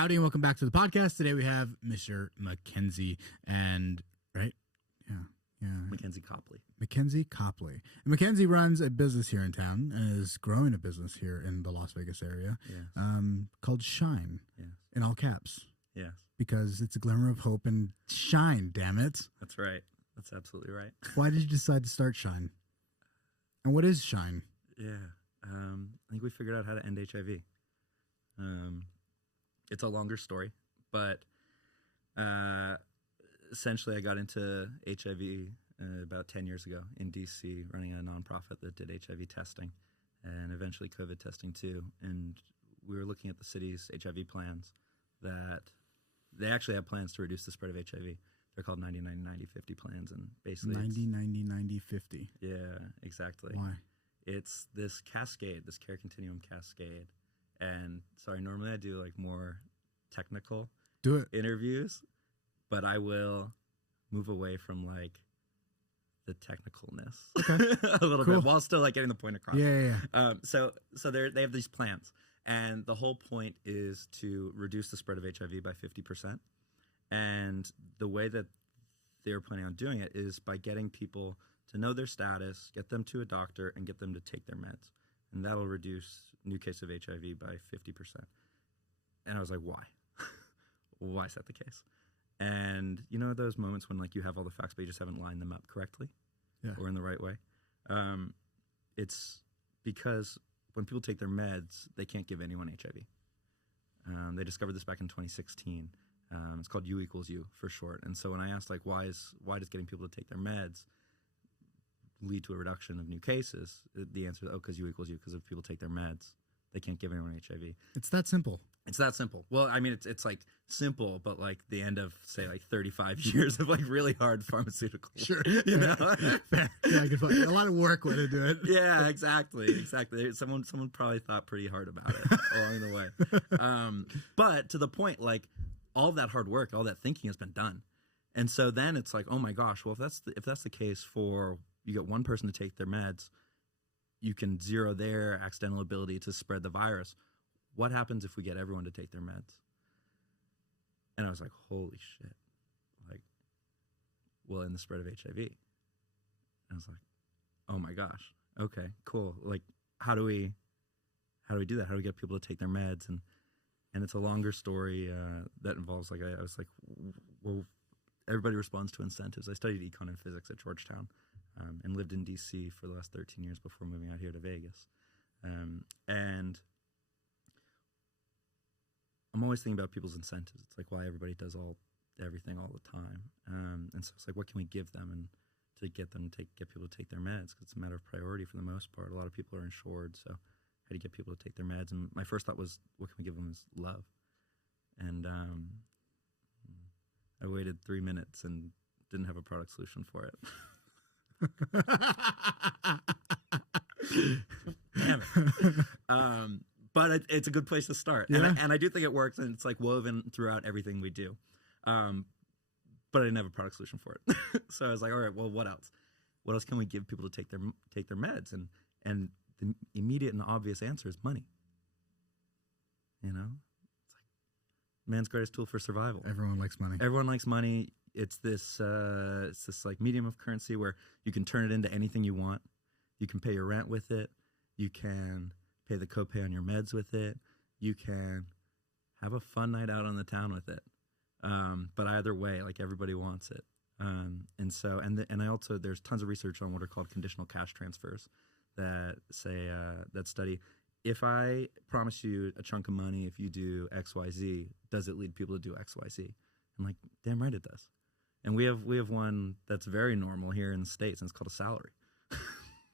Howdy and welcome back to the podcast. Today we have Mr. Mackenzie and Mackenzie Copley. Mackenzie Copley. And Mackenzie runs a business here in town and is growing a business here in the Las Vegas area called Shine, in all caps. Yes. Because it's a glimmer of hope and shine, damn it. That's right. That's absolutely right. Why did you decide to start Shine? And what is Shine? Yeah. I think we figured out how to end HIV. It's a longer story, but essentially I got into HIV about 10 years ago in DC, running a nonprofit that did HIV testing and eventually COVID testing too. And we were looking at the city's HIV plans that they actually have plans to reduce the spread of HIV. They're called 90-90-90-50 plans, and basically 90-90-90-50. Yeah, exactly. Why? It's this cascade, this care continuum cascade. And sorry, normally I do like more technical interviews, but I will move away from like the technicalness a little bit while still like getting the point across. So they have these plans, and the whole point is to reduce the spread of HIV by 50%. And the way that they're planning on doing it is by getting people to know their status, get them to a doctor, and get them to take their meds. And that'll reduce new cases of HIV by 50%. And I was like, why? Why is that the case? And you know those moments when like you have all the facts, but you just haven't lined them up correctly or in the right way? It's because when people take their meds, they can't give anyone HIV. They discovered this back in 2016. It's called U equals U for short. And so when I asked like, why does getting people to take their meds lead to a reduction of new cases? The answer is, because U equals U, because if people take their meds, they can't give anyone HIV. It's that simple. It's that simple. Well, I mean, it's like simple, but like the end of say like 35 years of like really hard pharmaceuticals. Sure. You know? Fair. Yeah, a lot of work went into it. Yeah, exactly. Someone probably thought pretty hard about it along the way. But to the point, like all of that hard work, all that thinking has been done. And so then it's like, oh my gosh, well, if that's the case for you get one person to take their meds, you can zero their accidental ability to spread the virus. What happens if we get everyone to take their meds? And I was like, holy shit. Like, we'll end the spread of HIV. And I was like, oh my gosh. Okay, cool. Like, how do we do that? How do we get people to take their meds? And it's a longer story that involves, like, I was like, well, everybody responds to incentives. I studied econ and physics at Georgetown and lived in DC for the last 13 years before moving out here to Vegas. And I'm always thinking about people's incentives. It's like why everybody does everything all the time. And so it's like, what can we give them and to get them to get people to take their meds? Because it's a matter of priority for the most part. A lot of people are insured, so how do you get people to take their meds? And my first thought was, what can we give them is love. And I waited 3 minutes and didn't have a product solution for it. Damn it. But it's a good place to start. Yeah. And I do think it works, and it's like woven throughout everything we do. But I didn't have a product solution for it. So I was like, all right, well, what else? What else can we give people to take their meds? And the immediate and obvious answer is money. You know? It's like man's greatest tool for survival. Everyone likes money. Everyone likes money. It's this like medium of currency where you can turn it into anything you want. You can pay your rent with it. You can pay the copay on your meds with it. You can have a fun night out on the town with it. But either way, like everybody wants it. And I also, there's tons of research on what are called conditional cash transfers that say, that study, if I promise you a chunk of money, if you do X, Y, Z, does it lead people to do X, Y, Z? I'm like, damn right it does. And we have one that's very normal here in the States, and it's called a salary.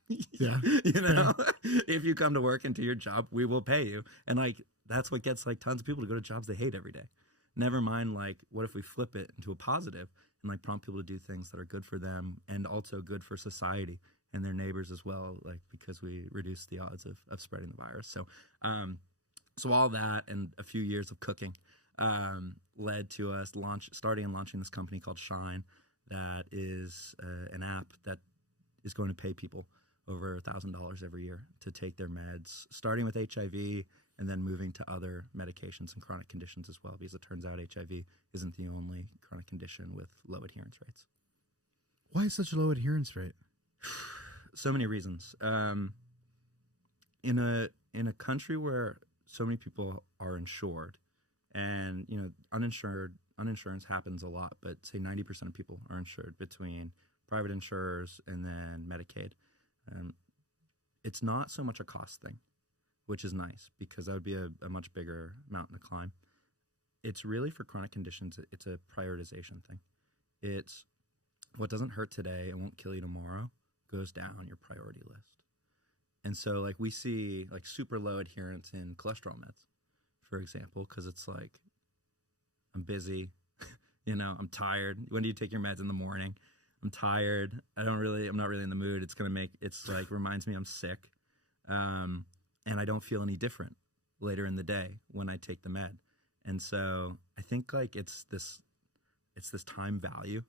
Yeah. You know, if you come to work and do your job, we will pay you. And like, that's what gets like tons of people to go to jobs they hate every day. Never mind, like, what if we flip it into a positive and like prompt people to do things that are good for them and also good for society and their neighbors as well, like because we reduce the odds of spreading the virus. So, so all that and a few years of cooking led to us starting and launching this company called Shine, that is an app that is going to pay people over $1,000 every year to take their meds, starting with HIV and then moving to other medications and chronic conditions as well, because it turns out HIV isn't the only chronic condition with low adherence rates. Why is such a low adherence rate? So many reasons. In a country where so many people are insured, and uninsurance happens a lot, but say 90% of people are insured between private insurers and then Medicaid. It's not so much a cost thing, which is nice because that would be a much bigger mountain to climb. It's really for chronic conditions, it's a prioritization thing. It's what doesn't hurt today and won't kill you tomorrow goes down your priority list. And so like we see like super low adherence in cholesterol meds, for example, because it's like, I'm busy, I'm tired. When do you take your meds? In the morning? I'm tired. I'm not really in the mood. It's like reminds me I'm sick. And I don't feel any different later in the day when I take the med. And so I think like it's this time value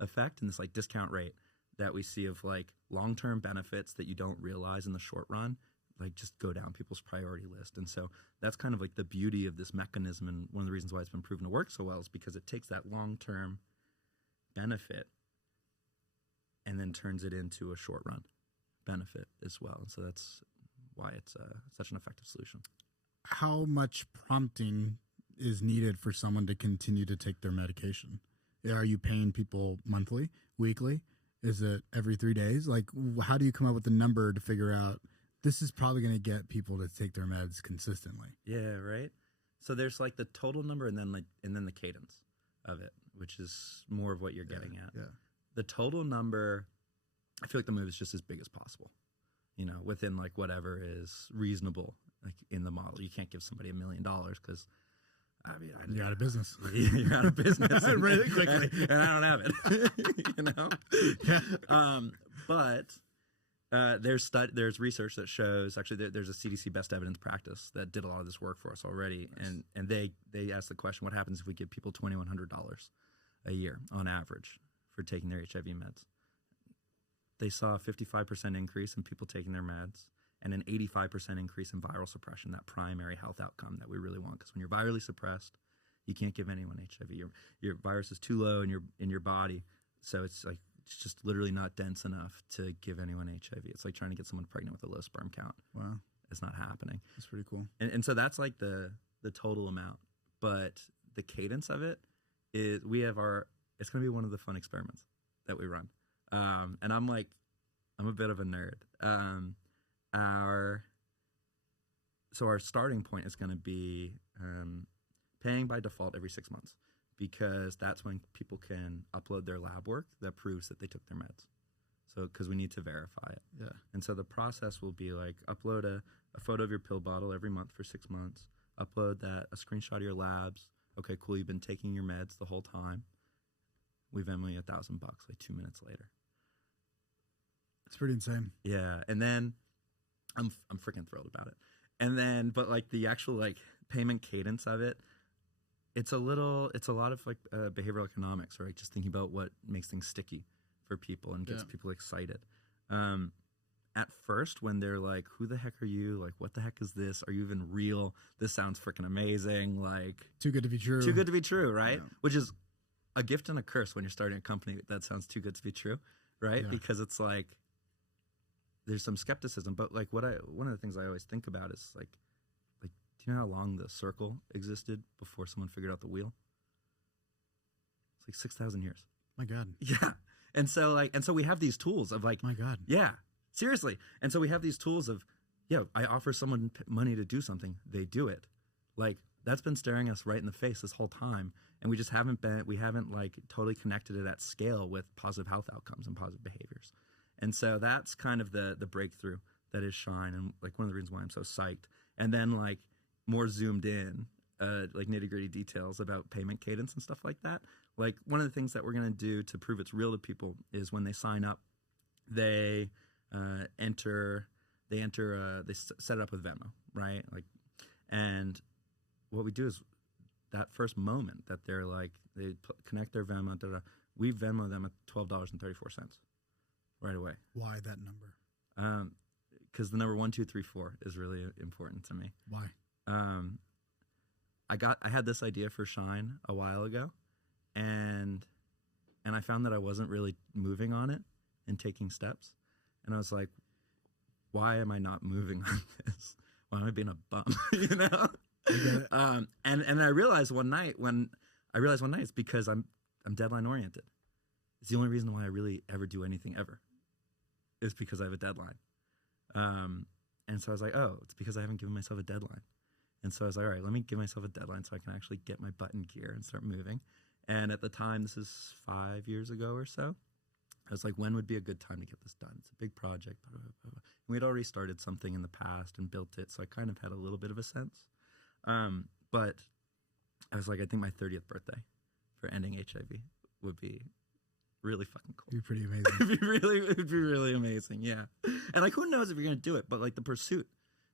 effect and this like discount rate that we see of like long-term benefits that you don't realize in the short run, like just go down people's priority list. And so that's kind of like the beauty of this mechanism. And one of the reasons why it's been proven to work so well is because it takes that long-term benefit and then turns it into a short-run benefit as well. And so that's why it's such an effective solution. How much prompting is needed for someone to continue to take their medication? Are you paying people monthly, weekly? Is it every 3 days? Like, how do you come up with the number to figure out this is probably going to get people to take their meds consistently? Yeah, right. So there's like the total number and then the cadence of it, which is more of what you're getting at. Yeah. The total number, I feel like the move is just as big as possible, within like whatever is reasonable, like in the model. You can't give somebody $1 million because you're out of business. You're out of business really quickly, and I don't have it. Yeah. But there's research that shows actually there's a CDC best evidence practice that did a lot of this work for us already, nice. and they asked the question, what happens if we give people $2,100 a year on average for taking their HIV meds? They saw a 55% increase in people taking their meds and an 85% increase in viral suppression, that primary health outcome that we really want. Because when you're virally suppressed, you can't give anyone HIV. Your virus is too low in your body, so it's just literally not dense enough to give anyone HIV. It's like trying to get someone pregnant with a low sperm count. Wow. It's not happening. That's pretty cool. And so that's like the total amount. But the cadence of it is it's going to be one of the fun experiments that we run. And I'm a bit of a nerd. Our starting point is going to be paying by default every 6 months, because that's when people can upload their lab work that proves that they took their meds. So because we need to verify it. Yeah. And so the process will be like upload a photo of your pill bottle every month for 6 months, upload a screenshot of your labs. Okay, cool, you've been taking your meds the whole time. We Venmo you $1,000 like 2 minutes later. It's pretty insane. Yeah, and then I'm freaking thrilled about it. And then, but like the actual like payment cadence of it, it's a lot of like behavioral economics, right? Just thinking about what makes things sticky for people and gets people excited. At first, when they're like, "Who the heck are you? Like, what the heck is this? Are you even real? This sounds freaking amazing! Like, too good to be true. Too good to be true, right?" Yeah. Which is a gift and a curse when you're starting a company that sounds too good to be true, right? Yeah. Because it's like there's some skepticism, but like one of the things I always think about is like, do you know how long the circle existed before someone figured out the wheel? It's like 6,000 years. My God. Yeah. And so we have these tools of like, my God. Yeah, seriously. And so we have these tools of, I offer someone money to do something, they do it. Like that's been staring us right in the face this whole time. And we just haven't like totally connected it at scale with positive health outcomes and positive behaviors. And so that's kind of the breakthrough that is Shine, and like one of the reasons why I'm so psyched. And then like more zoomed in, like nitty gritty details about payment cadence and stuff like that. Like one of the things that we're gonna do to prove it's real to people is when they sign up, they set it up with Venmo, right? Like, and what we do is that first moment that they're like they connect their Venmo, we Venmo them at $12.34. Right away. Why that number? Because the number 1, 2, 3, 4 is really important to me. Why? I had this idea for Shine a while ago, and I found that I wasn't really moving on it and taking steps. And I was like, why am I not moving on this? Why am I being a bum? You know? And I realized one night it's because I'm deadline oriented. It's the only reason why I really ever do anything ever. Is because I have a deadline. And so I was like, oh, it's because I haven't given myself a deadline. And so I was like, all right, let me give myself a deadline so I can actually get my butt in gear and start moving. And at the time, this is 5 years ago or so, I was like, when would be a good time to get this done? It's a big project. Blah, blah, blah, blah. We had already started something in the past and built it, so I kind of had a little bit of a sense. But I was like, I think my 30th birthday for ending HIV would be really fucking cool. It'd be pretty amazing. It'd be really amazing, yeah. And like, who knows if you're gonna do it? But like, the pursuit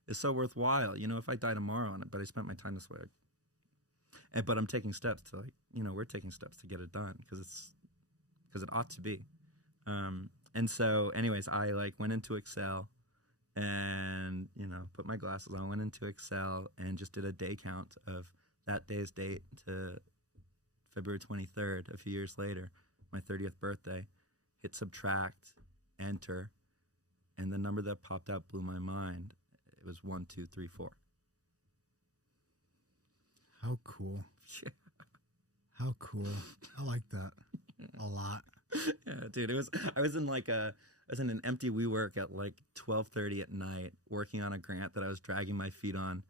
is so worthwhile. You know, if I die tomorrow on it, but I spent my time this way. But I'm taking steps to, like, you know, we're taking steps to get it done because it ought to be. And so, anyways, I like went into Excel and, you know, put my glasses on, went into Excel and just did a day count of that day's date to February 23rd, a few years later, my 30th birthday, hit subtract, enter, and the number that popped out blew my mind. It was 1, 2, 3, 4. How cool. Yeah. How cool. I like that a lot. Yeah, dude, I was in an empty WeWork at like 12:30 at night working on a grant that I was dragging my feet on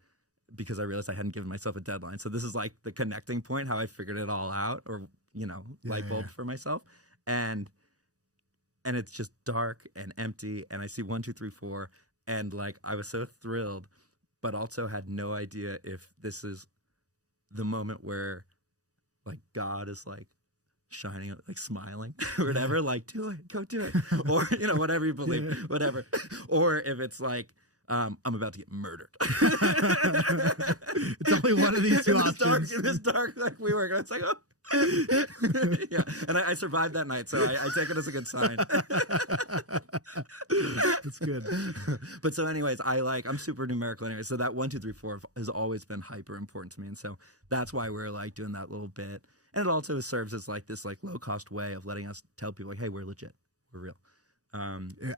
because I realized I hadn't given myself a deadline. So this is like the connecting point, how I figured it all out, or, you know, light bulb for myself. And it's just dark and empty, and I see 1, 2, 3, 4, and like I was so thrilled, but also had no idea if this is the moment where like God is like shining, like smiling or whatever, like, do it, go do it, or, you know, whatever you believe, whatever, or if it's like, I'm about to get murdered. It's only one of these two options. In this dark, like, we were, it's like, oh. Yeah, and I survived that night, so I take it as a good sign. That's good. But so anyways, I'm super numerical anyway, so that 1, 2, 3, 4 has always been hyper important to me, and so that's why we're like doing that little bit. And it also serves as like this like low cost way of letting us tell people like, hey, we're legit, we're real.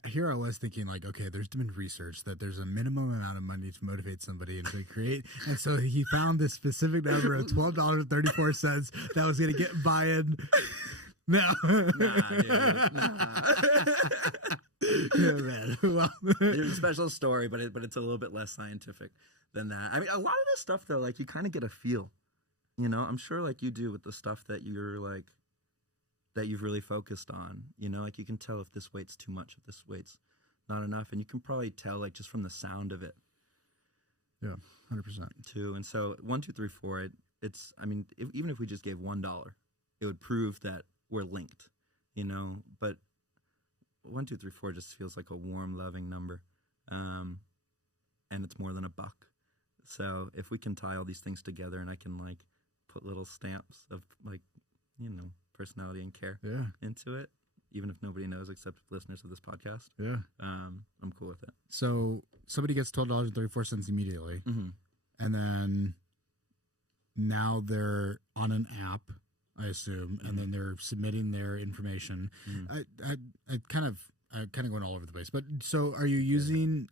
Here I was thinking like, okay, there's been research that there's a minimum amount of money to motivate somebody and to create. And so he found this specific number of $12.34 that was going to get buy-in. No. Nah, dude, nah. Yeah, man. Well, it's a special story, but it's a little bit less scientific than that. I mean, a lot of this stuff though, like you kind of get a feel, you know, I'm sure like you do with the stuff that you're like, that you've really focused on, you know, like you can tell if this weight's too much, if this weight's not enough, and you can probably tell like just from the sound of it. Yeah, 100%. Too, and so 1, 2, 3, 4. It's I mean, even if we just gave $1, it would prove that we're linked, you know. But 1, 2, 3, 4 just feels like a warm, loving number, and it's more than $1. So if we can tie all these things together, and I can like put little stamps of like, you know, personality and care into it, even if nobody knows except listeners of this podcast. Yeah. I'm cool with it. So somebody gets $12.34 immediately, and then now they're on an app, I assume, and then they're submitting their information. I kind of going all over the place, but so are you using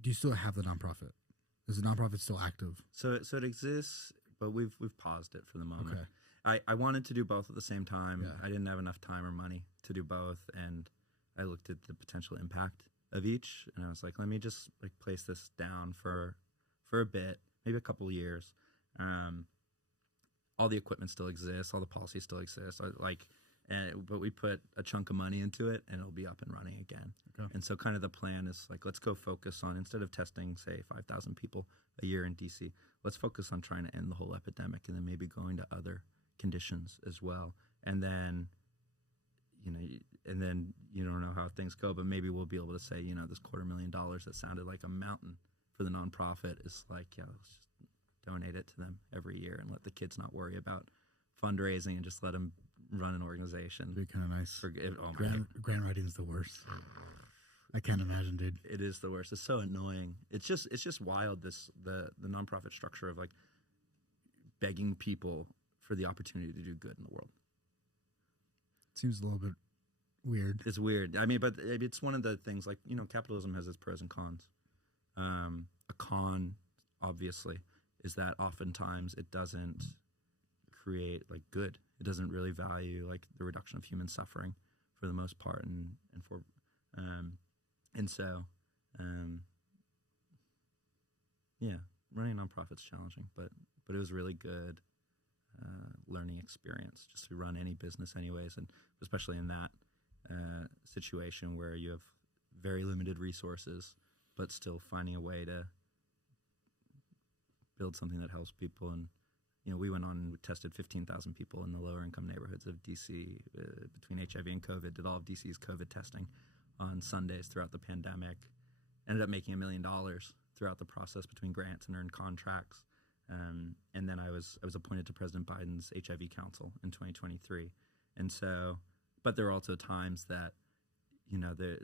do you still have the nonprofit? Is the nonprofit still active? So it exists, but we've paused it for the moment. Okay. I wanted to do both at the same time. Yeah. I didn't have enough time or money to do both, and I looked at the potential impact of each, and I was like, let me just like place this down for a bit, maybe a couple of years. All the equipment still exists, all the policies still exist. But we put a chunk of money into it, and it'll be up and running again. Okay. And so kind of the plan is like, let's go focus on, instead of testing, say, 5,000 people a year in DC, let's focus on trying to end the whole epidemic, and then maybe going to other conditions as well. And then, you don't know how things go, but maybe we'll be able to say, you know, this $250,000 that sounded like a mountain for the nonprofit is like, yeah, let's just donate it to them every year and let the kids not worry about fundraising and just let them run an organization. It'd be kind of nice. Grant writing is the worst. I can't imagine, dude. It is the worst. It's so annoying. It's just wild. The nonprofit structure of like begging people for the opportunity to do good in the world. Seems a little bit weird. It's weird. I mean, but it's one of the things, like, you know, capitalism has its pros and cons. A con, obviously, is that oftentimes it doesn't create like good. It doesn't really value like the reduction of human suffering for the most part, and so yeah, running a nonprofit's challenging, but it was really good learning experience just to run any business anyways, and especially in that situation where you have very limited resources but still finding a way to build something that helps people. And you know, we went on and tested 15,000 people in the lower income neighborhoods of DC between HIV and COVID, did all of DC's COVID testing on Sundays throughout the pandemic, ended up making $1 million throughout the process between grants and earned contracts. And then I was appointed to President Biden's HIV Council in 2023. And so, but there were also times that, you know, the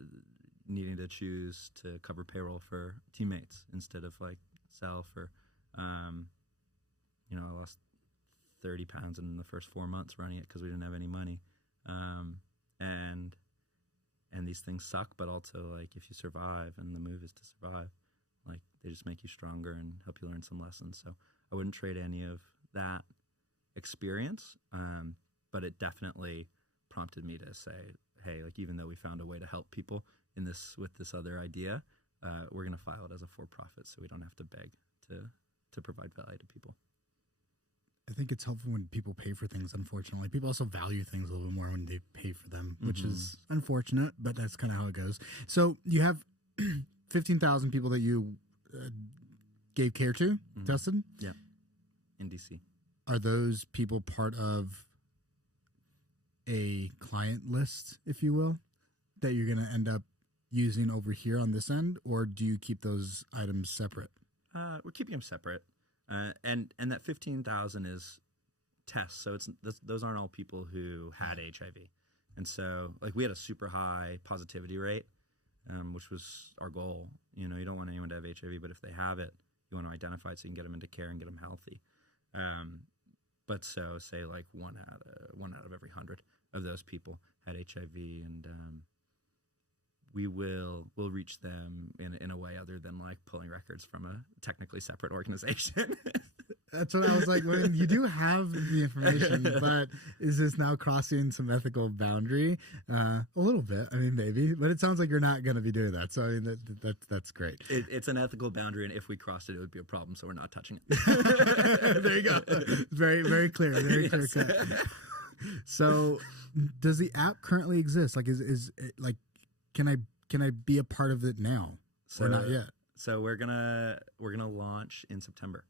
needing to choose to cover payroll for teammates instead of like self, or, you know, I lost 30 pounds in the first 4 months running it because we didn't have any money. And these things suck, but also like if you survive, and the move is to survive, like they just make you stronger and help you learn some lessons. So I wouldn't trade any of that experience, but it definitely prompted me to say, hey, like even though we found a way to help people in this with this other idea, we're going to file it as a for-profit so we don't have to beg to provide value to people. I think it's helpful when people pay for things, unfortunately. People also value things a little bit more when they pay for them, which is unfortunate, but that's kind of how it goes. So you have 15,000 people that you gave care to, tested? Yeah, in DC. Are those people part of a client list, if you will, that you're going to end up using over here on this end, or do you keep those items separate? We're keeping them separate. And that 15,000 is tests, so those aren't all people who had HIV, and so like we had a super high positivity rate, which was our goal. You know, you don't want anyone to have HIV, but if they have it, you want to identify it so you can get them into care and get them healthy. But so say like one out of every 100 of those people had HIV, and we'll reach them in a way other than like pulling records from a technically separate organization. That's what I was like, well, you do have the information, but is this now crossing some ethical boundary? A little bit, I mean, maybe, but it sounds like you're not going to be doing that. So I mean, that's great. It's an ethical boundary, and if we crossed it, it would be a problem. So we're not touching it. There you go. Very, very clear. Very clear cut. So does the app currently exist? Like, is it, like, can I be a part of it now? Or not yet? So we're gonna launch in September.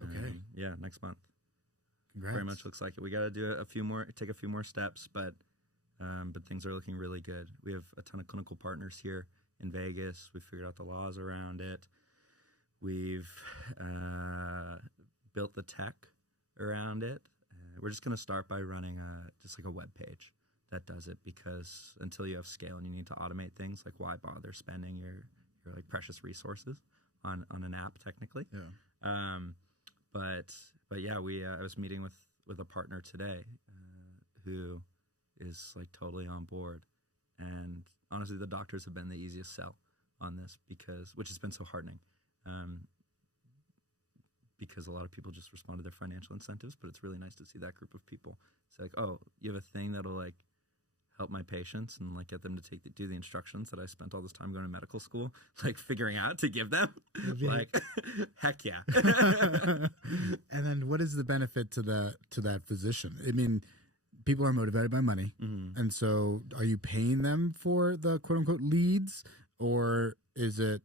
Okay. Yeah, next month. Congrats. Very much looks like it. We got to do take a few more steps, but things are looking really good. We have a ton of clinical partners here in Vegas. We figured out the laws around it. We've built the tech around it. We're just gonna start by running just like a web page that does it, because until you have scale and you need to automate things, like why bother spending your like precious resources on an app technically. Yeah. But yeah, I was meeting with a partner today who is like totally on board, and honestly the doctors have been the easiest sell on this, which has been so heartening, because a lot of people just respond to their financial incentives, but it's really nice to see that group of people say like, oh, you have a thing that'll like help my patients and like get them to do the instructions that I spent all this time going to medical school, like figuring out to give them. Like, heck yeah. And then what is the benefit to that physician? I mean, people are motivated by money. And so are you paying them for the quote unquote leads, or is it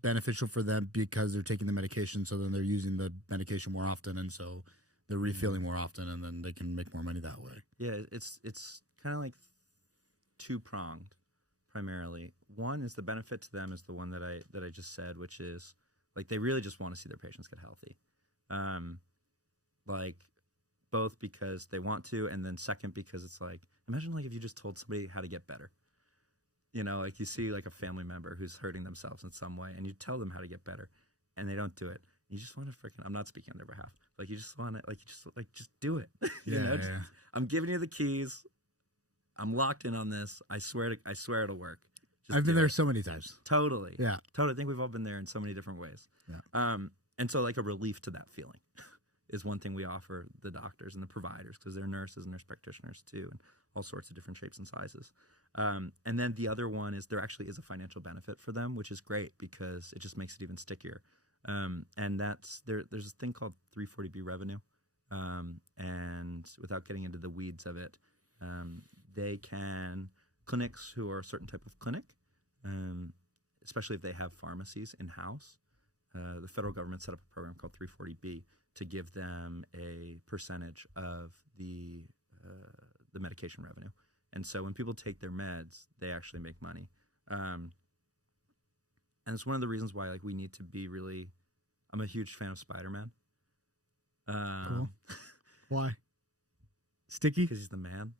beneficial for them because they're taking the medication, so then they're using the medication more often, and so they're refilling more often, and then they can make more money that way? Yeah, it's kind of like two-pronged primarily. One is the benefit to them is the one that I just said, which is like they really just want to see their patients get healthy. Like both because they want to, and then second because it's like, imagine like if you just told somebody how to get better. You know, like you see like a family member who's hurting themselves in some way, and you tell them how to get better, and they don't do it. You just want to freaking, I'm not speaking on their behalf. Like you just want to, like, just do it. You know, just, I'm giving you the keys. I'm locked in on this. I swear it'll work. Just I've been there so many times. Totally. Yeah. Totally. I think we've all been there in so many different ways. Yeah. And so like a relief to that feeling is one thing we offer the doctors and the providers, because they're nurses and nurse practitioners too, and all sorts of different shapes and sizes. And then the other one is there actually is a financial benefit for them, which is great because it just makes it even stickier. And that's there's this thing called 340B revenue. And without getting into the weeds of it, clinics who are a certain type of clinic, especially if they have pharmacies in-house, the federal government set up a program called 340B to give them a percentage of the medication revenue. And so when people take their meds, they actually make money. And it's one of the reasons why like we need to be really, I'm a huge fan of Spider-Man. Cool. Why? Sticky? Because he's the man.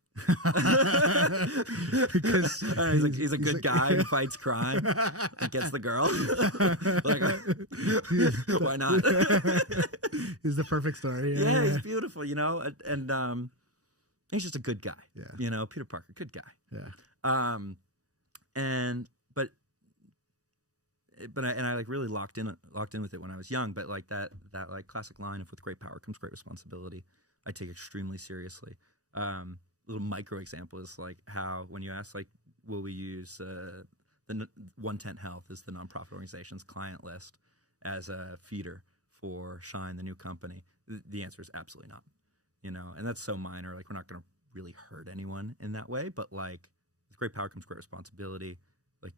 Because he's a good guy who fights crime and gets the girl. Like, why not? He's the perfect story. Yeah, he's beautiful, you know, and he's just a good guy. Yeah. You know, Peter Parker, good guy. Yeah. But I like really locked in with it when I was young. But like that like classic line of "with great power comes great responsibility," I take extremely seriously. Little micro example is like how when you ask like, will we use the 110 Health as the nonprofit organization's client list as a feeder for Shine, the new company? The answer is absolutely not. You know, and that's so minor. Like we're not going to really hurt anyone in that way. But like, with great power comes great responsibility. Like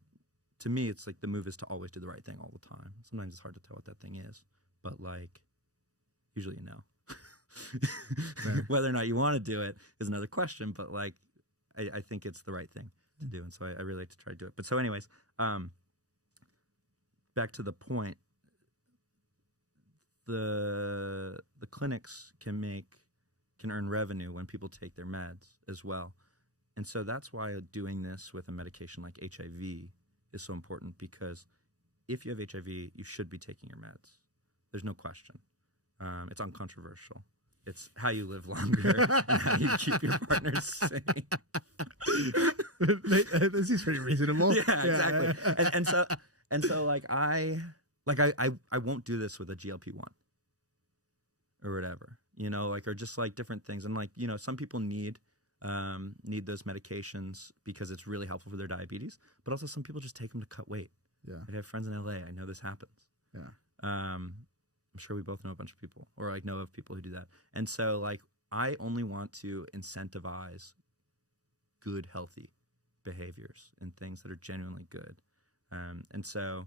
to me, it's like the move is to always do the right thing all the time. Sometimes it's hard to tell what that thing is, but like usually you know. Whether or not you want to do it is another question, but like I think it's the right thing to do, and so I really like to try to do it. But so anyways, back to the point, the clinics can earn revenue when people take their meds as well, and so that's why doing this with a medication like HIV is so important, because if you have HIV, you should be taking your meds. There's no question. It's uncontroversial. It's how you live longer and how you keep your partner sane. This is pretty reasonable. Yeah, exactly. And so like I won't do this with a GLP-1 or whatever, you know, like, or just like different things. And like, you know, some people need those medications because it's really helpful for their diabetes, but also some people just take them to cut weight. Yeah. I have friends in LA. I know this happens. Yeah. I'm sure we both know a bunch of people, or like know of people who do that. And so like I only want to incentivize good, healthy behaviors and things that are genuinely good. And so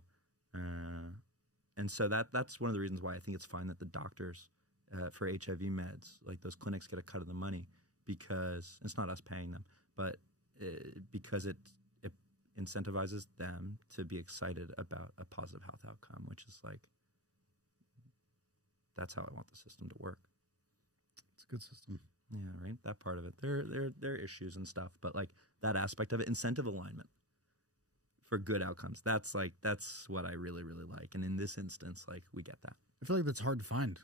that's one of the reasons why I think it's fine that the doctors for HIV meds, like those clinics, get a cut of the money, because it's not us paying them, but because it incentivizes them to be excited about a positive health outcome, which is like, that's how I want the system to work. It's a good system. Yeah, right. That part of it. There are issues and stuff, but like that aspect of it, incentive alignment for good outcomes. That's what I really, really like. And in this instance, like we get that. I feel like that's hard to find.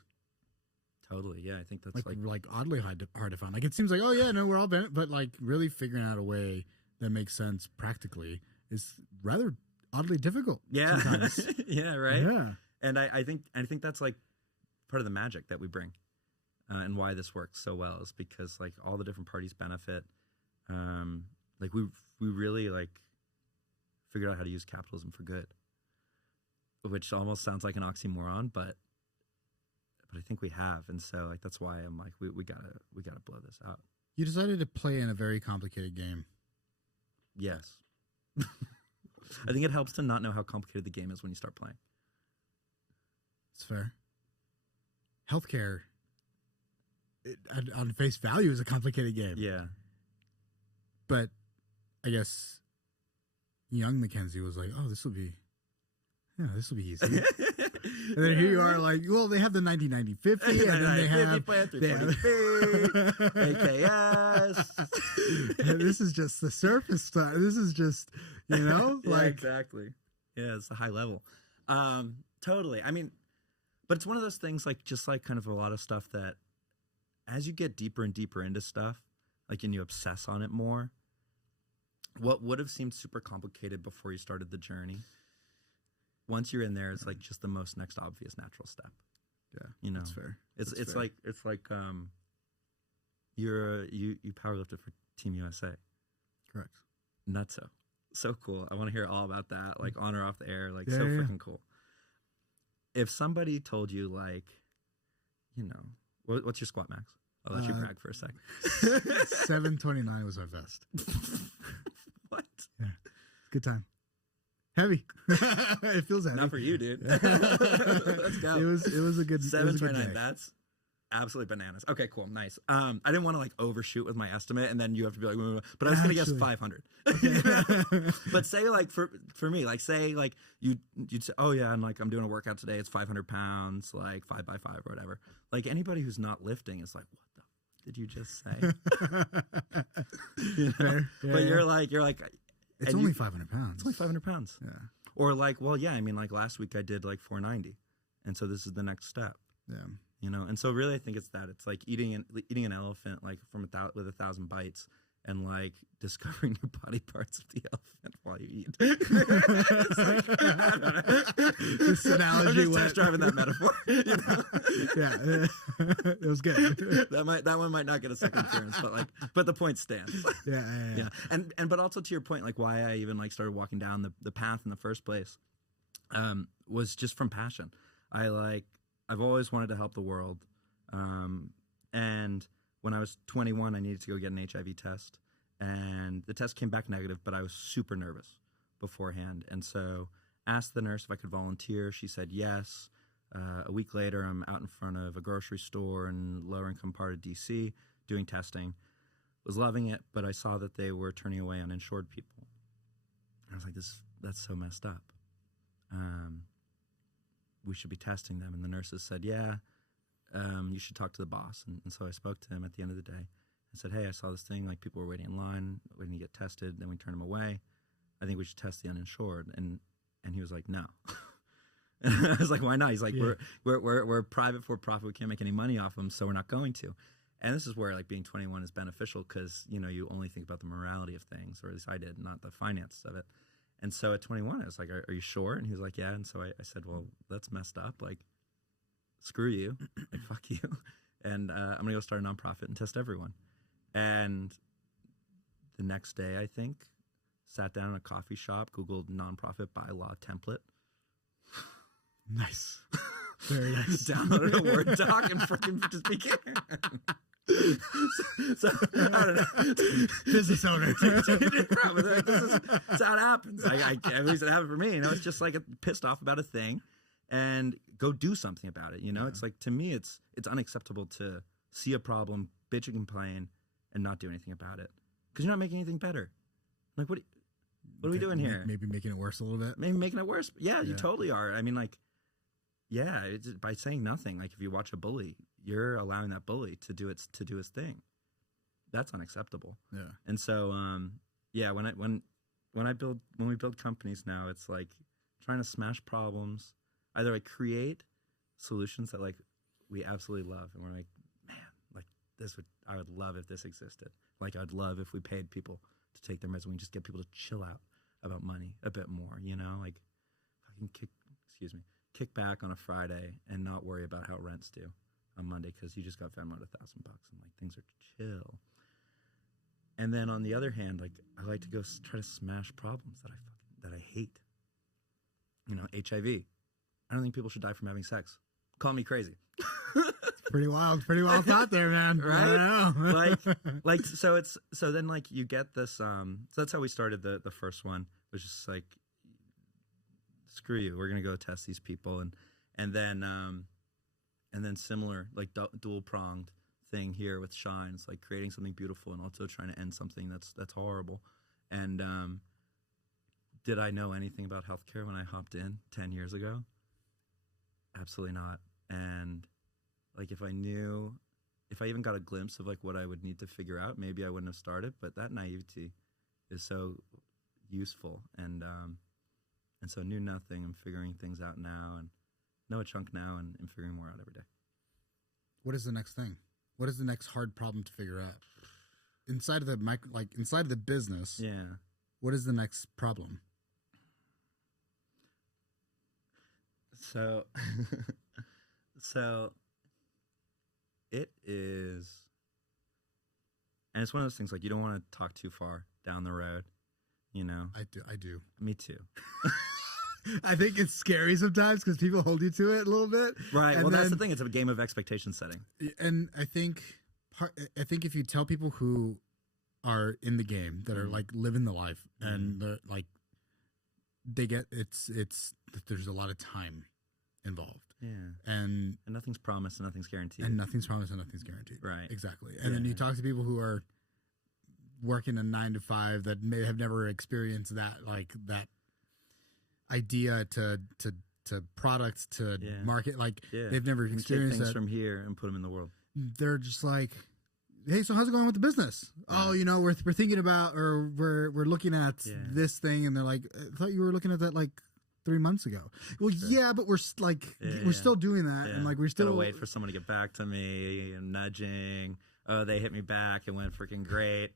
Totally. Yeah, I think that's like oddly hard to find. Like it seems like, oh yeah, no, we're all but like really figuring out a way that makes sense practically is rather oddly difficult. Yeah. Sometimes. Yeah. Right. Yeah. And I think that's like part of the magic that we bring, and why this works so well is because like all the different parties benefit. Like we really like figured out how to use capitalism for good, which almost sounds like an oxymoron, but I think we have, and so like that's why I'm like we gotta blow this out. You decided to play in a very complicated game. Yes. I think it helps to not know how complicated the game is when you start playing. It's fair. Healthcare, on face value, is a complicated game. Yeah. But I guess young Mackenzie was like, oh, this will be easy. And then here you are like, well, they have the 90-90-50, and then they have AKS. And this is just the surface stuff. This is just, you know? Yeah, like exactly. Yeah, it's a high level. Totally. I mean, but it's one of those things, like, just like kind of a lot of stuff that as you get deeper and deeper into stuff, like, and you obsess on it more, what would have seemed super complicated before you started the journey, once you're in there, it's like just the most next obvious natural step. Yeah, you know, that's fair. It's fair. like you powerlifted for Team USA. Correct. Nutso. So cool. I want to hear all about that, like on or off the air, like yeah, so yeah. freaking cool. If somebody told you, like, you know, what's your squat max? I'll let you brag for a second. 729 was our best. What? Yeah. Good time. Heavy. It feels heavy. Not for you, dude. Let's go. It was a good 729. That's absolutely bananas. Okay, cool, nice. I didn't want to like overshoot with my estimate, and then you have to be like, but I was gonna guess 500. Okay. But say like for me, like say like you'd say, oh yeah, and like I'm doing a workout today. It's 500 pounds, like 5 by 5 or whatever. Like anybody who's not lifting is like, what the did you just say? You know? Fair. Yeah, but you're like. It's only 500 pounds. It's only 500 pounds. Yeah. Or like, well, yeah, I mean, like last week I did like 490, and so this is the next step. Yeah. You know, and so really, I think it's that. It's like eating an elephant like with 1,000 bites, and like discovering your body parts of the elephant while you eat. This analogy. I'm just test driving that metaphor. You know? Yeah, it was good. that one might not get a second appearance, but the point stands. Yeah. And but also to your point, like why I even like started walking down the path in the first place, was just from passion. I've always wanted to help the world, and when I was 21, I needed to go get an HIV test, and the test came back negative, but I was super nervous beforehand, and so asked the nurse if I could volunteer. She said yes. A week later, I'm out in front of a grocery store in lower income part of DC doing testing. Was loving it, but I saw that they were turning away uninsured people. I was like, that's so messed up. We should be testing them. And the nurses said, yeah, you should talk to the boss. And so I spoke to him at the end of the day and said, hey, I saw this thing, like people were waiting in line, waiting to get tested. Then we turned them away. I think we should test the uninsured. And he was like, no. And I was like, why not? He's like, yeah. we're private for profit. We can't make any money off them, so we're not going to. And this is where like being 21 is beneficial because, you know, you only think about the morality of things, or at least I did, not the finances of it. And so at 21, I was like, are you sure? And he was like, yeah. And so I said, well, that's messed up. Like, screw you. Like, fuck you. And I'm going to go start a nonprofit and test everyone. And the next day, I think, sat down in a coffee shop, Googled nonprofit bylaw template. Nice. Very nice. Downloaded a Word doc and freaking just began. So I don't know. Business owner. That's how it happens. At least it happened for me. You know, it's just like pissed off about a thing, and go do something about it. You know, it's like, to me, it's unacceptable to see a problem, bitch and complain, and not do anything about it because you're not making anything better. Like, what are we doing here? Maybe making it worse a little bit. Maybe making it worse. Yeah, you totally are. I mean, like, yeah, it's, by saying nothing. Like, if you watch a bully, you're allowing that bully to do his thing. That's unacceptable. Yeah. And so, yeah, when we build companies now, it's like trying to smash problems. Either like create solutions that like we absolutely love, and we're like, man, like I would love if this existed. Like, I'd love if we paid people to take their meds and we just get people to chill out about money a bit more, you know, like fucking kick back on a Friday and not worry about how rent's due on Monday because you just got Venmo'd $1,000 and like things are chill. And then on the other hand, like I like to go try to smash problems that I hate. You know, HIV. I don't think people should die from having sex. Call me crazy. Pretty wild thought there, man. Right? I don't know. like so then like you get this so that's how we started the first one. It was just like, screw you, we're gonna go test these people, and then similar like dual pronged thing here with Shine. It's like creating something beautiful and also trying to end something that's horrible. And did I know anything about healthcare when I hopped in 10 years ago? Absolutely not. And like if I even got a glimpse of like what I would need to figure out, maybe I wouldn't have started. But that naivety is so useful. And so knew nothing. I'm figuring things out now, and know a chunk now, and I'm figuring more out every day. What is the next thing? What is the next hard problem to figure out? Inside of the inside of the business. Yeah. What is the next problem? So it is, and it's one of those things, like, you don't want to talk too far down the road, you know? I do. Me too. I think it's scary sometimes because people hold you to it a little bit. Right. Well, that's the thing. It's a game of expectation setting. And I think if you tell people who are in the game, that are like living the life, and they're like, they get it's there's a lot of time involved. Yeah. And nothing's promised and nothing's guaranteed. And nothing's promised and nothing's guaranteed. Right. Exactly. And then you talk to people who are working a 9 to 5 that may have never experienced that, like, that idea to products to market, like they've never experienced things that from here and put them in the world. They're just like, hey, so how's it going with the business? Right. Oh, you know, we're thinking about, or we're looking at this thing, and they're like, I thought you were looking at that like 3 months ago. Well, yeah, but we're we're still doing that, and like we're still gotta wait for someone to get back to me and nudging. Oh, they hit me back. It went freaking great.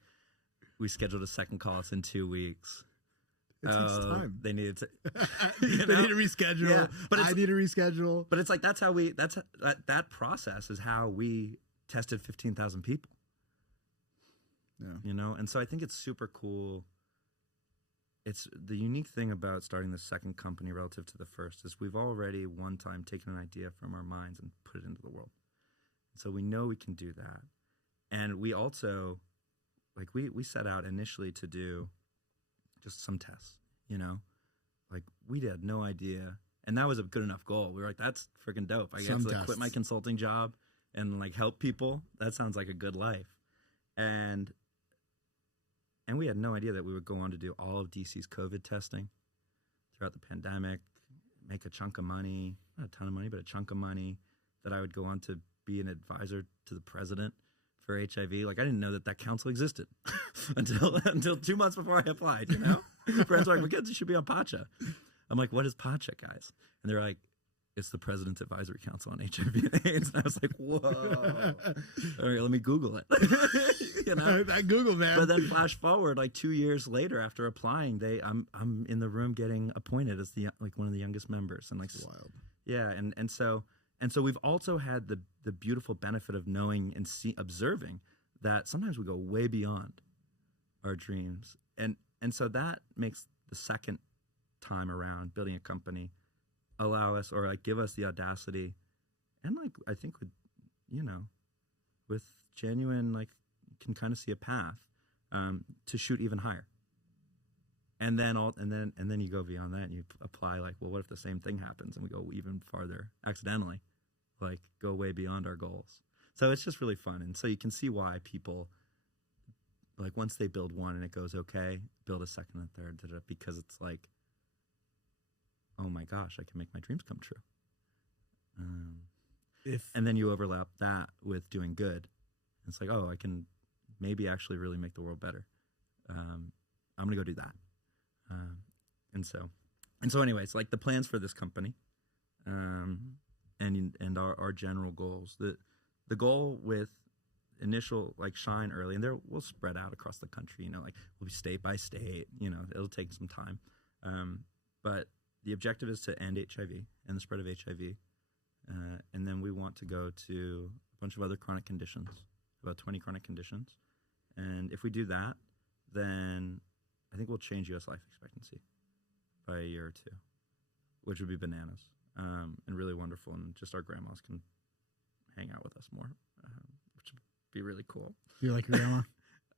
We scheduled a second call. It's in 2 weeks. It takes time. They needed to. They need to reschedule. Yeah, but I need to reschedule. But it's like that process is how we tested 15,000 people. Yeah. You know, and so I think it's super cool. It's the unique thing about starting the second company relative to the first is we've already one time taken an idea from our minds and put it into the world. So we know we can do that. And we also, like, we set out initially to do just some tests, you know, like we had no idea. And that was a good enough goal. We were like, that's freaking dope. I get to quit my consulting job and like help people. That sounds like a good life. And we had no idea that we would go on to do all of DC's COVID testing throughout the pandemic, make a chunk of money, not a ton of money, but a chunk of money, that I would go on to be an advisor to the president for HIV. Like, I didn't know that council existed until 2 months before I applied, you know? Friends were like, Mackenzie should be on PACHA. I'm like, what is PACHA, guys? And they're like, it's the President's Advisory Council on HIV and AIDS. And I was like, whoa. All right, let me Google it. You know? That Google, man. But then flash forward, like 2 years later after applying, I'm in the room getting appointed as one of the youngest members. And like, that's wild. Yeah, and so we've also had the beautiful benefit of knowing and observing that sometimes we go way beyond our dreams. And so that makes the second time around building a company allow us, or like give us the audacity, and like I think with genuine, like, can kind of see a path to shoot even higher. And then you go beyond that and you apply, like, well, what if the same thing happens and we go even farther accidentally, like go way beyond our goals. So it's just really fun. And so you can see why people, like, once they build one and it goes okay, build a second and third, because it's like, oh my gosh, I can make my dreams come true. And then you overlap that with doing good. It's like, oh, I can maybe actually really make the world better. I'm going to go do that. And so anyways, like the plans for this company, and our general goals, the goal with initial, like, shine early, and we'll spread out across the country, you know, like we'll be state by state, you know, it'll take some time. But the objective is to end HIV and the spread of HIV. And then we want to go to a bunch of other chronic conditions, about 20 chronic conditions. And if we do that, then I think we'll change U.S. life expectancy by a year or two, which would be bananas, and really wonderful. And just our grandmas can hang out with us more, which would be really cool. You like your grandma?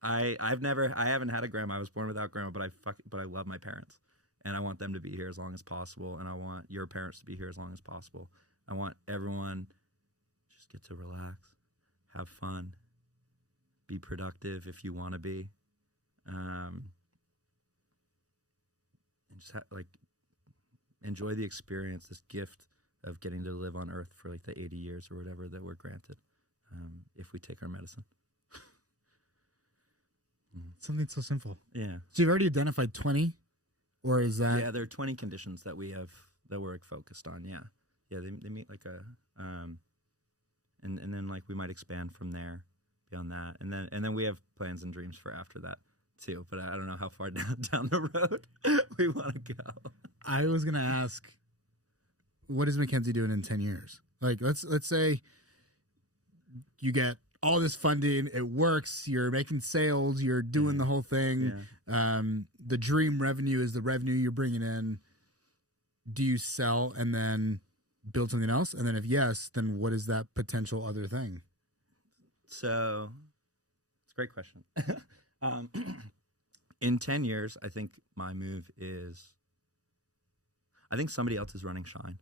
I haven't had a grandma. I was born without grandma, but I love my parents. And I want them to be here as long as possible. And I want your parents to be here as long as possible. I want everyone just get to relax, have fun, be productive if you want to be. And just enjoy the experience, this gift of getting to live on Earth for like the 80 years or whatever that we're granted, if we take our medicine. Something so simple. Yeah. So you've already identified 20 Or is that? Yeah, there are 20 conditions that we have that we're focused on. Yeah, they meet like a and then like we might expand from there beyond that, and then we have plans and dreams for after that too. But I don't know how far down the road we want to go. I was gonna ask, what is Mackenzie doing in 10 years? Like, let's say you get all this funding, it works, you're making sales, you're doing the whole thing. Yeah. The dream revenue is the revenue you're bringing in. Do you sell and then build something else? And then if yes, then what is that potential other thing? So it's a great question. In 10 years, I think my move is, I think somebody else is running Shine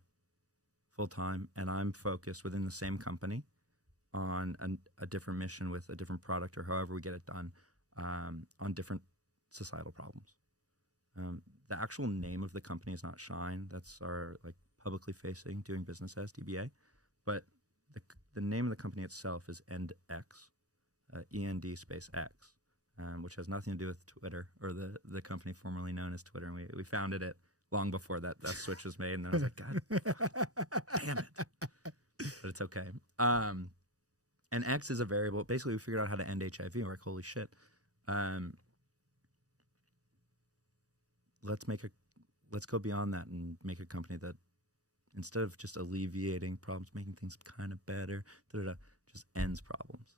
full time, and I'm focused within the same company on a different mission with a different product, or however we get it done, on different societal problems. The actual name of the company is not Shine. That's our like publicly facing, doing business as DBA. But the name of the company itself is EndX, END space X, which has nothing to do with Twitter, or the company formerly known as Twitter. And we founded it long before that switch was made. And then I was like, God damn it. But it's okay. And X is a variable. Basically, we figured out how to end HIV. We're like, holy shit. Let's go beyond that and make a company that, instead of just alleviating problems, making things kind of better, just ends problems.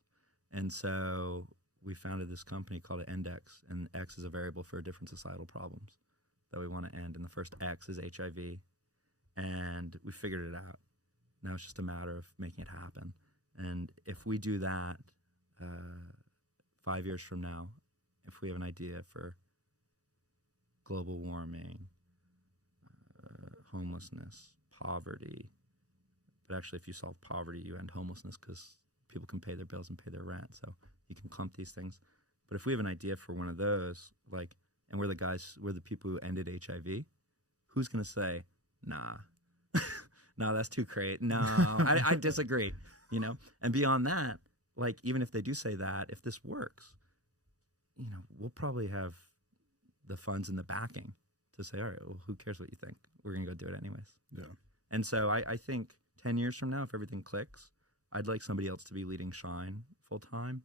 And so we founded this company called EndX, and X is a variable for different societal problems that we want to end. And the first X is HIV, and we figured it out. Now it's just a matter of making it happen. And if we do that 5 years from now, if we have an idea for global warming, homelessness, poverty, but actually if you solve poverty, you end homelessness because people can pay their bills and pay their rent. So you can clump these things. But if we have an idea for one of those, like, and we're the people who ended HIV, who's going to say, nah, no, that's too great. No, I disagree. You know, and beyond that, like, even if they do say that, if this works, you know, we'll probably have the funds and the backing to say, all right, well, who cares what you think? We're going to go do it anyways. Yeah. And so I think 10 years from now, if everything clicks, I'd like somebody else to be leading Shine full time.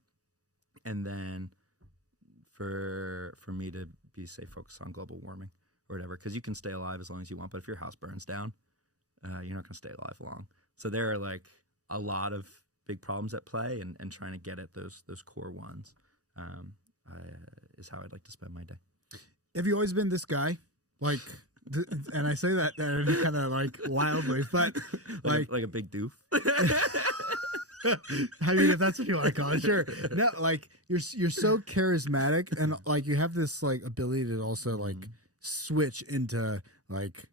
And then for me to be, say, focused on global warming or whatever, because you can stay alive as long as you want, but if your house burns down, you're not going to stay alive long. So there are like a lot of big problems at play, and trying to get at those core ones is how I'd like to spend my day. Have you always been this guy? Like, and I say that kind of like wildly, but like a big doof. I mean, if that's what you want to call it, sure. No, like you're so charismatic, and like you have this like ability to also like switch into like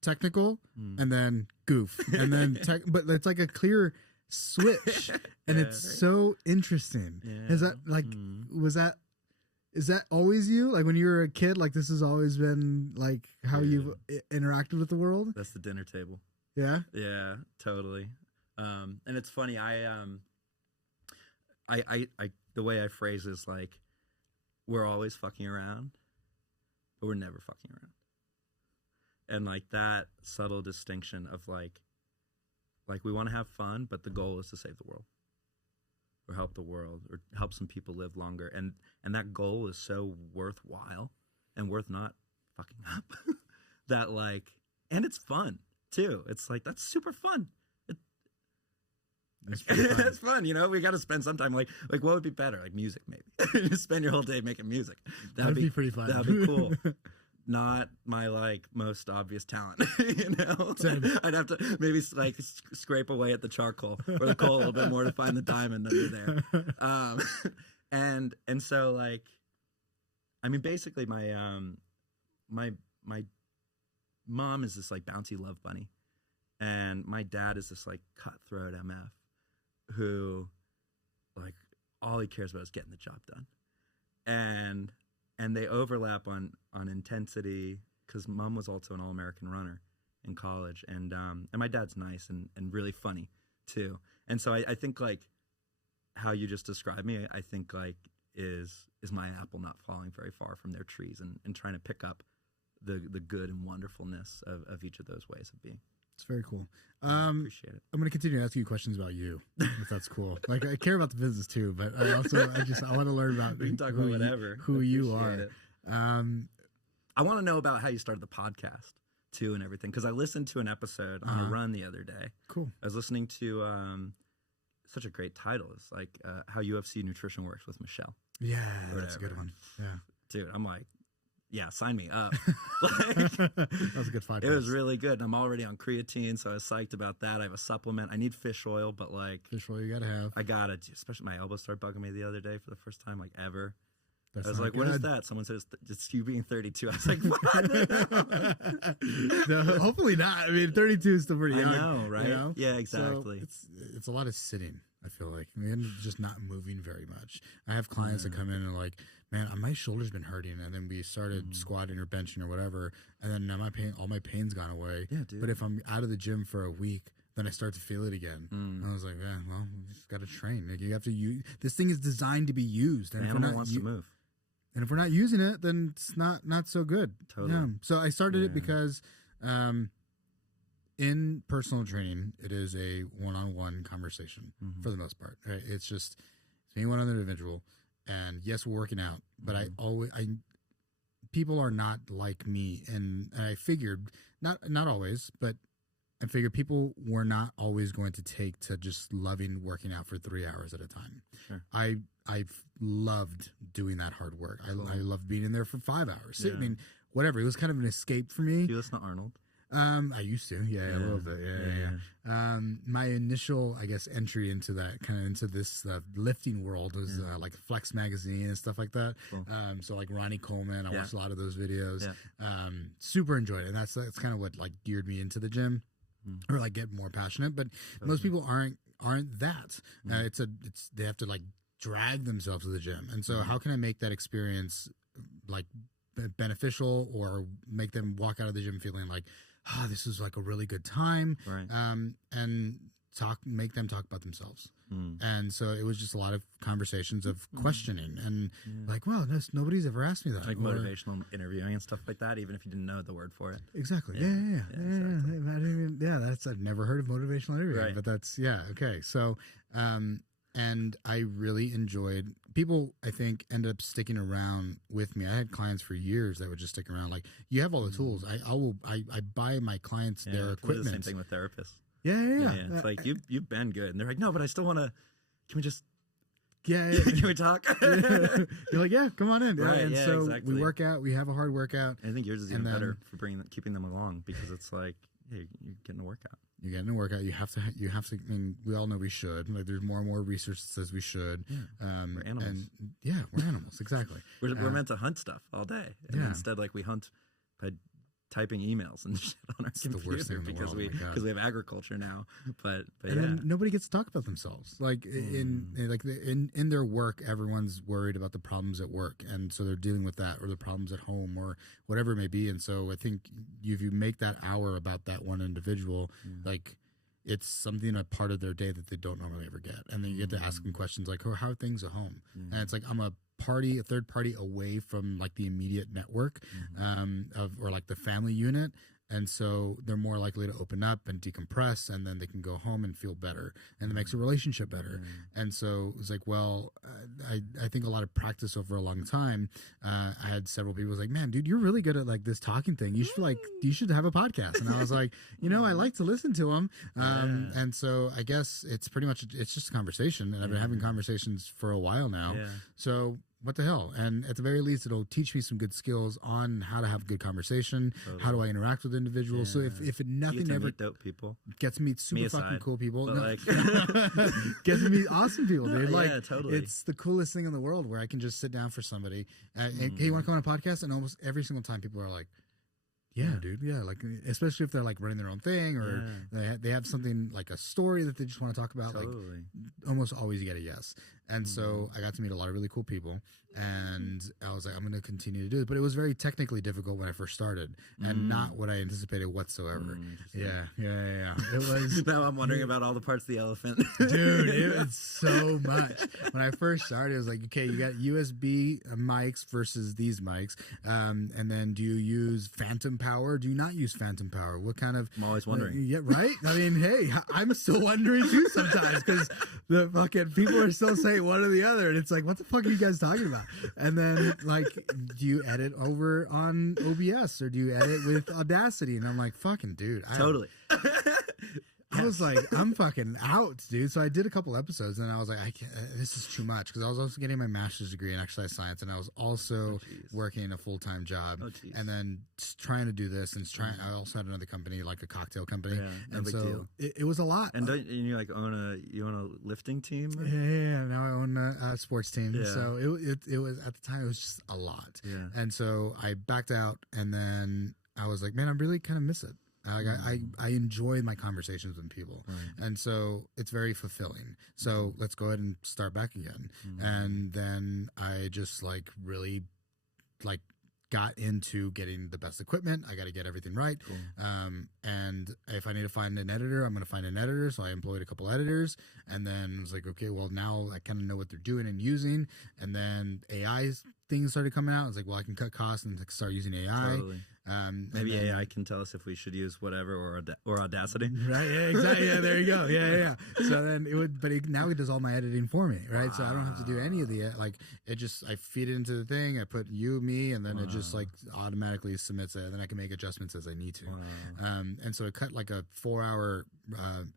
technical and then goof and then tech, but it's like a clear switch, and it's so interesting. Yeah. Is that like is that always you? Like when you were a kid, like this has always been like how you've interacted with the world? That's the dinner table. Yeah? Yeah, totally. And it's funny, I the way I phrase is like, we're always fucking around, but we're never fucking around. And like that subtle distinction of like we want to have fun, but the goal is to save the world, or help the world, or help some people live longer. And that goal is so worthwhile and worth not fucking up that like, and it's fun too. It's like, that's super fun. It's fun, you know. We got to spend some time. Like what would be better? Like music, maybe. Just spend your whole day making music. That'd be pretty fun. That'd be cool. Not my like most obvious talent, you know. Same. I'd have to maybe like scrape away at the charcoal or the coal a little bit more to find the diamond under there. And so like, I mean, basically my my mom is this like bouncy love bunny, and my dad is this like cutthroat MF who like all he cares about is getting the job done. And they overlap on intensity, because mom was also an all-American runner in college, and my dad's nice and really funny too. And so I think like how you just described me, I think like is my apple not falling very far from their trees, and trying to pick up the good and wonderfulness of each of those ways of being. It's very cool. I appreciate it. I'm going to continue asking you questions about you, if that's cool. Like, I care about the business too, but I want to learn about we can talk about whatever. Who you are. I want to know about how you started the podcast too and everything, because I listened to an episode on a run the other day. Cool. I was listening to such a great title. It's like how UFC nutrition works with Michelle. Yeah, that's a good one. Yeah, dude, I'm like, yeah, sign me up. That was a good fight. It was really good. And I'm already on creatine, so I was psyched about that. I have a supplement. I need fish oil, but like fish oil, you gotta have. I gotta, especially my elbow started bugging me the other day for the first time like ever. That's I was like, good. What is that? Someone says, it's you being 32. I was like, what? No, hopefully not. I mean, 32 is still pretty young. I know, right? You know? Yeah, exactly. So it's a lot of sitting, I feel like. I mean, just not moving very much. I have clients that come in and are like, man, my shoulder's been hurting. And then we started squatting or benching or whatever. And then now all my pain's gone away. Yeah, dude. But if I'm out of the gym for a week, then I start to feel it again. And I was like, yeah, well, you just got to train. Like, you have to use, this thing is designed to be used. And the animal wants to move. And if we're not using it, then it's not so good. Totally. Yeah. So I started it because in personal training, it is a one-on-one conversation for the most part. Right? It's just me, one other individual. And yes, we're working out, but people are not like me. And I figured, not always, but I figured people were not always going to take to just loving working out for 3 hours at a time. Sure. I've loved doing that hard work. Cool. I loved being in there for 5 hours. Yeah. I mean, whatever. It was kind of an escape for me. Do you listen to Arnold? I used to, a little bit, yeah. My initial, I guess, entry into that into this lifting world was like Flex magazine and stuff like that. Cool. So like Ronnie Coleman, I watched a lot of those videos. Yeah. Super enjoyed it, and that's kind of what like geared me into the gym, or like get more passionate. But most people aren't that. They have to like drag themselves to the gym, and so how can I make that experience like beneficial, or make them walk out of the gym feeling like, this is like a really good time, right? And make them talk about themselves. And so it was just a lot of conversations of questioning and like, wow, nobody's ever asked me that. Like motivational interviewing and stuff like that, even if you didn't know the word for it. Exactly. Exactly. I've never heard of motivational interviewing, but that's, okay. So, and I really enjoyed people. I think ended up sticking around with me. I had clients for years that would just stick around. Like, you have all the tools. I buy my clients their equipment. The same thing with therapists. Yeah. It's like you've been good, and they're like, no, but I still want to. Can we just? Yeah. Can we talk? You're like, yeah, come on in. Right, and so exactly. we work out. We have a hard workout. I think yours is even better for keeping them along, because it's like, you're getting a workout. You're getting a workout. You have to. I mean, we all know we should. Like, there's more and more research that says we should. Yeah. We're animals. We're animals. Exactly. We're meant to hunt stuff all day, and instead, like, we hunt by typing emails and shit on our computer, the worst thing in the because world. we have agriculture now. But then nobody gets to talk about themselves. Like in their work, everyone's worried about the problems at work, and so they're dealing with that, or the problems at home, or whatever it may be. And so I think if you make that hour about that one individual, like, it's something, a part of their day that they don't normally ever get, and then you get to ask them questions like, how are things at home? And it's like, I'm a third party away from like the immediate network or like the family unit, and so they're more likely to open up and decompress, and then they can go home and feel better, and it makes a relationship better. And so it's like, well, I think a lot of practice over a long time. I had several people like, man, dude, you're really good at like this talking thing. You should have a podcast. And I was like, I like to listen to them. And so I guess it's pretty much, it's just a conversation, and I've been having conversations for a while now. So what the hell? And at the very least, it'll teach me some good skills on how to have good conversation. Totally. How do I interact with individuals? So if nothing ever dope people, gets to meet super fucking cool people, like gets to meet awesome people, dude. Like, totally. It's the coolest thing in the world where I can just sit down for somebody. Hey, you want to come on a podcast? And almost every single time, people are like, Yeah, dude. Yeah, like especially if they're like running their own thing or they have something like a story that they just want to talk about. Totally. Like almost always you get a yes. And so I got to meet a lot of really cool people, and I was like, I'm going to continue to do it. But it was very technically difficult when I first started, and not what I anticipated whatsoever. Yeah. It was. Now I'm wondering about all the parts of the elephant, dude. It's so much. When I first started, it was like, okay, you got USB mics versus these mics, and then do you use phantom power? Do you not use phantom power? What kind of? I'm always wondering. Yeah, right. I mean, hey, I'm still wondering too sometimes because the fucking people are still saying one or the other, and it's like, what the fuck are you guys talking about? And then like, do you edit over on OBS or do you edit with Audacity? And I'm like, fucking dude, totally. I was like, I'm fucking out, dude. So I did a couple episodes, and I was like, I can't, this is too much, because I was also getting my master's degree in exercise science, and I was also working a full-time job, and then trying to do this, and I also had another company, like a cocktail company, and so it was a lot. And you like own a lifting team? Yeah. Now I own a sports team. Yeah. So it was at the time it was just a lot. Yeah. And so I backed out, and then I was like, man, I really kind of miss it. Like I enjoy my conversations with people, and so it's very fulfilling. So let's go ahead and start back again. And then I just like really like got into getting the best equipment. I got to get everything right. And if I need to find an editor, I'm going to find an editor. So I employed a couple editors, and then I was like, okay, well now I kind of know what they're doing and using. And then AI things started coming out. I was like, well, I can cut costs and start using AI. Totally. Maybe AI can tell us if we should use whatever or Audacity. Right. Yeah. Exactly. Yeah. There you go. Yeah. So then now it does all my editing for me. Right. So I don't have to do any of the I feed it into the thing. I put me, and then it just like automatically submits it, and then I can make adjustments as I need to. And so it cut like a 4-hour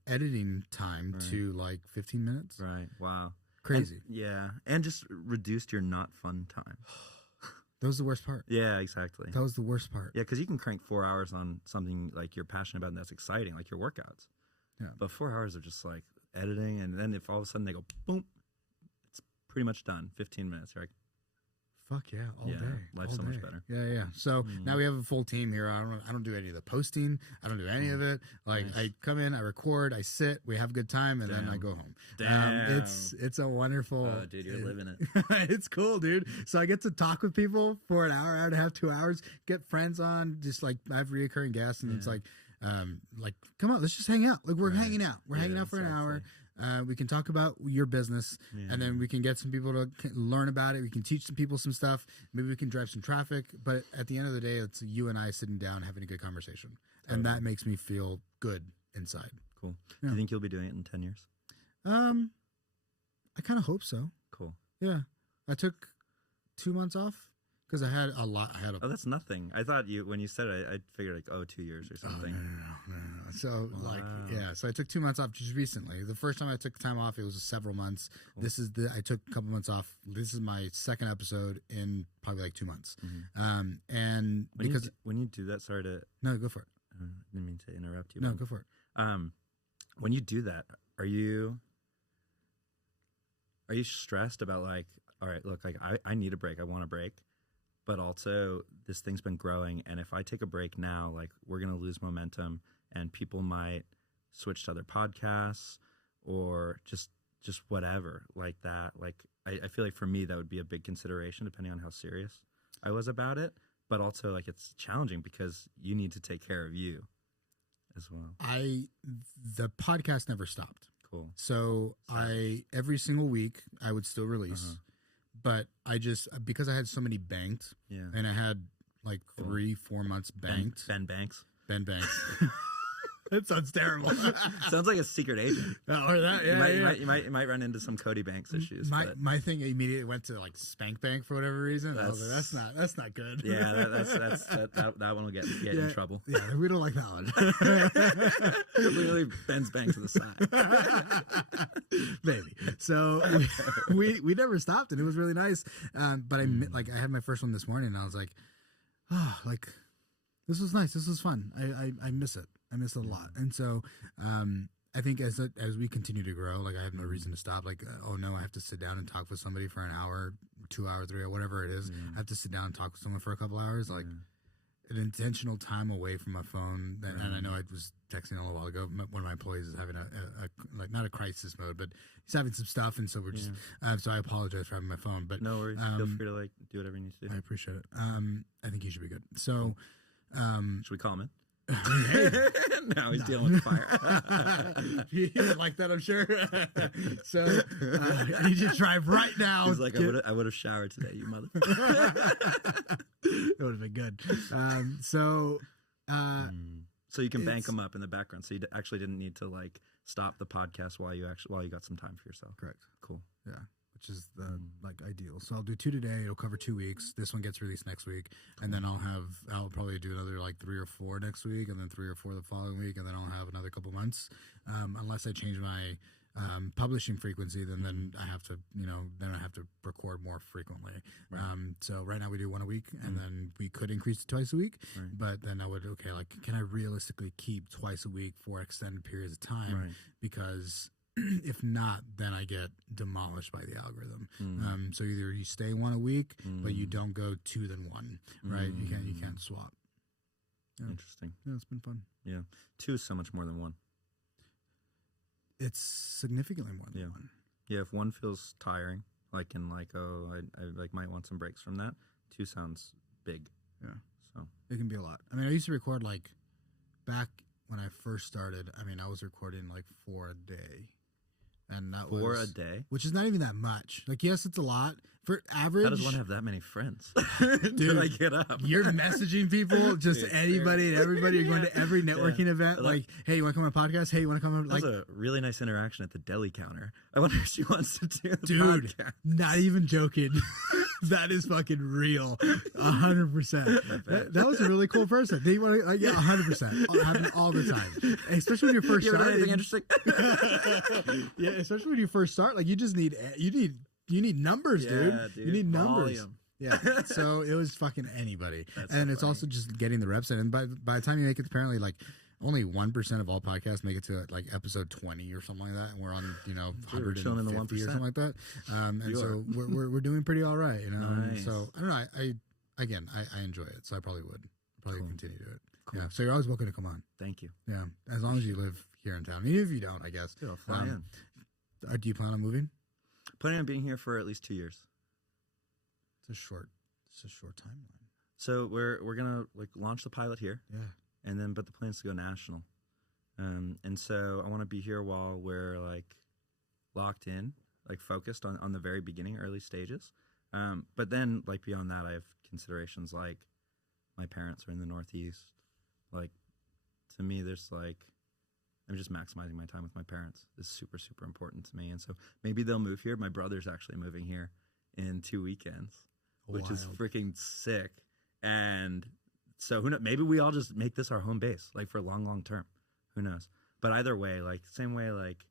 editing time to like 15 minutes. Right. Wow. Crazy. And just reduced your not fun time. That was the worst part. Yeah, exactly. That was the worst part. Yeah, because you can crank 4 hours on something like you're passionate about and that's exciting, like your workouts. Yeah. But 4 hours are just like editing, and then if all of a sudden they go boom, it's pretty much done. 15 minutes, right? Fuck yeah, all day. Life's so much better. Yeah. So now we have a full team here. I don't do any of the posting. I don't do any of it. Like I come in, I record, I sit, we have a good time, and then I go home. Damn. It's a wonderful. Oh, dude, you're living it. It's cool, dude. So I get to talk with people for an hour and a half, 2 hours. Get friends on, just like I have reoccurring guests, and it's like come on, let's just hang out. Like we're hanging out. We're hanging out for an hour. We can talk about your business, and then we can get some people to learn about it. We can teach some people some stuff. Maybe we can drive some traffic. But at the end of the day, it's you and I sitting down having a good conversation. And that makes me feel good inside. Cool. Yeah. Do you think you'll be doing it in 10 years? I kind of hope so. Cool. Yeah. I took 2 months off because I had a lot. Oh, that's nothing. I thought when you said it, I figured like 2 years or something. No. So so I took 2 months off just recently. The first time I took time off, it was several months. Cool. I took a couple months off. This is my second episode in probably like 2 months. And when you do that, sorry to go for it. I didn't mean to interrupt you. No, go for it. When you do that, are you stressed about like, all right, look, like I need a break. I want a break. But also this thing's been growing, and if I take a break now, like we're going to lose momentum, and people might switch to other podcasts or just whatever like that. Like I feel like for me that would be a big consideration depending on how serious I was about it. But also like it's challenging because you need to take care of you as well. The podcast never stopped. Cool. So every single week I would still release. But because I had so many banked, and I had like 3-4 months banked. Ben Banks. That sounds terrible. Sounds like a secret agent. Or that, You might run into some Cody Banks issues. My thing immediately went to like Spank Bank for whatever reason. I was like, that's not good. Yeah, that one will get in trouble. Yeah, we don't like that one. Literally Ben's Bank to the side. Maybe. So we never stopped, and it was really nice. But I had my first one this morning, and I was like, this was nice. This was fun. I miss it. I miss it a lot. And so I think as we continue to grow, like I have no reason to stop. Like, oh no, I have to sit down and talk with somebody for an hour, 2 hours, 3 hours, whatever it is. I have to sit down and talk with someone for a couple hours. Like an intentional time away from my phone. And I know I was texting a little while ago. One of my employees is having a like not a crisis mode, but he's having some stuff, and so we're just. So I apologize for having my phone, but no worries. Feel free to like do whatever you need to do. I appreciate it. I think you should be good. So, should we call him in? Hey. No, he's dealing with fire. He didn't like that, I'm sure. So I need you to drive right now. He's like, I would have showered today, you motherfucker. It would have been good. So you can bank them up in the background. So you actually didn't need to like stop the podcast while you got some time for yourself. Correct. Cool. Yeah. Which is the like ideal. So I'll do 2 today. It'll cover 2 weeks. This one gets released next week, and then I'll probably do another like 3 or 4 next week, and then 3 or 4 the following week, and then I'll have another couple months, unless I change my publishing frequency. Then I have to then I have to record more frequently. Right. So right now we do 1 a week, and then we could increase to twice a week. Right. But then I would can I realistically keep twice a week for extended periods of time? Right. Because if not, then I get demolished by the algorithm. So either you stay 1 a week, but you don't go 2 then 1, right? You can't swap. Yeah. Interesting. Yeah, it's been fun. Yeah, 2 is so much more than 1. It's significantly more than 1. Yeah, if 1 feels tiring, I might want some breaks from that. 2 sounds big. Yeah, so it can be a lot. I mean, I used to record like back when I first started. I mean, I was recording like 4 a day. And that 4 a day, which is not even that much. Like, yes, it's a lot for average. How does one have that many friends? Dude, I get up? You're messaging people, just anybody and everybody. You're going to every networking event. Like, hey, you want to come on a podcast? Hey, you want to come on? Like, that was a really nice interaction at the deli counter. I wonder if she wants to do the dude, podcast. Not even joking. That is fucking real. 100%. That was a really cool person. They want to, 100%. Happen all the time. Especially when you're first starting. Anything interesting? Yeah, especially when you first start. Like, you need numbers, dude. You need numbers. Volume. Yeah. So it was fucking anybody. And it's also just getting the reps in. And by the time you make it, apparently like only 1% of all podcasts make it to like episode 20 or something like that, and we're on 150 or something like that. And so we're doing pretty all right, Nice. So I don't know. I enjoy it, so I probably would continue to do it. Cool. Yeah. So you're always welcome to come on. Thank you. Yeah, as long as you live here in town. Even if you don't, I guess. I'll fly in. Do you plan on moving? Planning on being here for at least 2 years. It's a short timeline. So we're gonna like launch the pilot here. Yeah. And but the plan is to go national. And so I want to be here while we're like locked in, like focused on the very beginning, early stages. But then like beyond that, I have considerations like my parents are in the Northeast. Like to me, there's like, I'm just maximizing my time with my parents. It's super, super important to me. And so maybe they'll move here. My brother's actually moving here in 2 weekends, which is freaking sick. And so who knows? Maybe we all just make this our home base, like for long term. Who knows? But either way, like same way, like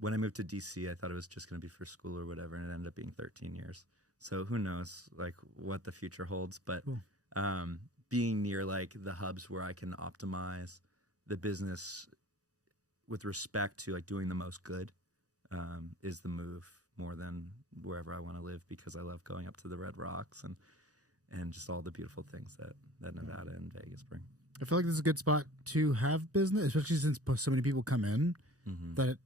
when I moved to DC, I thought it was just going to be for school or whatever, and it ended up being 13 years. So who knows, like what the future holds? But being near like the hubs where I can optimize the business with respect to like doing the most good is the move more than wherever I want to live, because I love going up to the Red Rocks and just all the beautiful things that Nevada and Vegas bring. I feel like this is a good spot to have business, especially since so many people come in that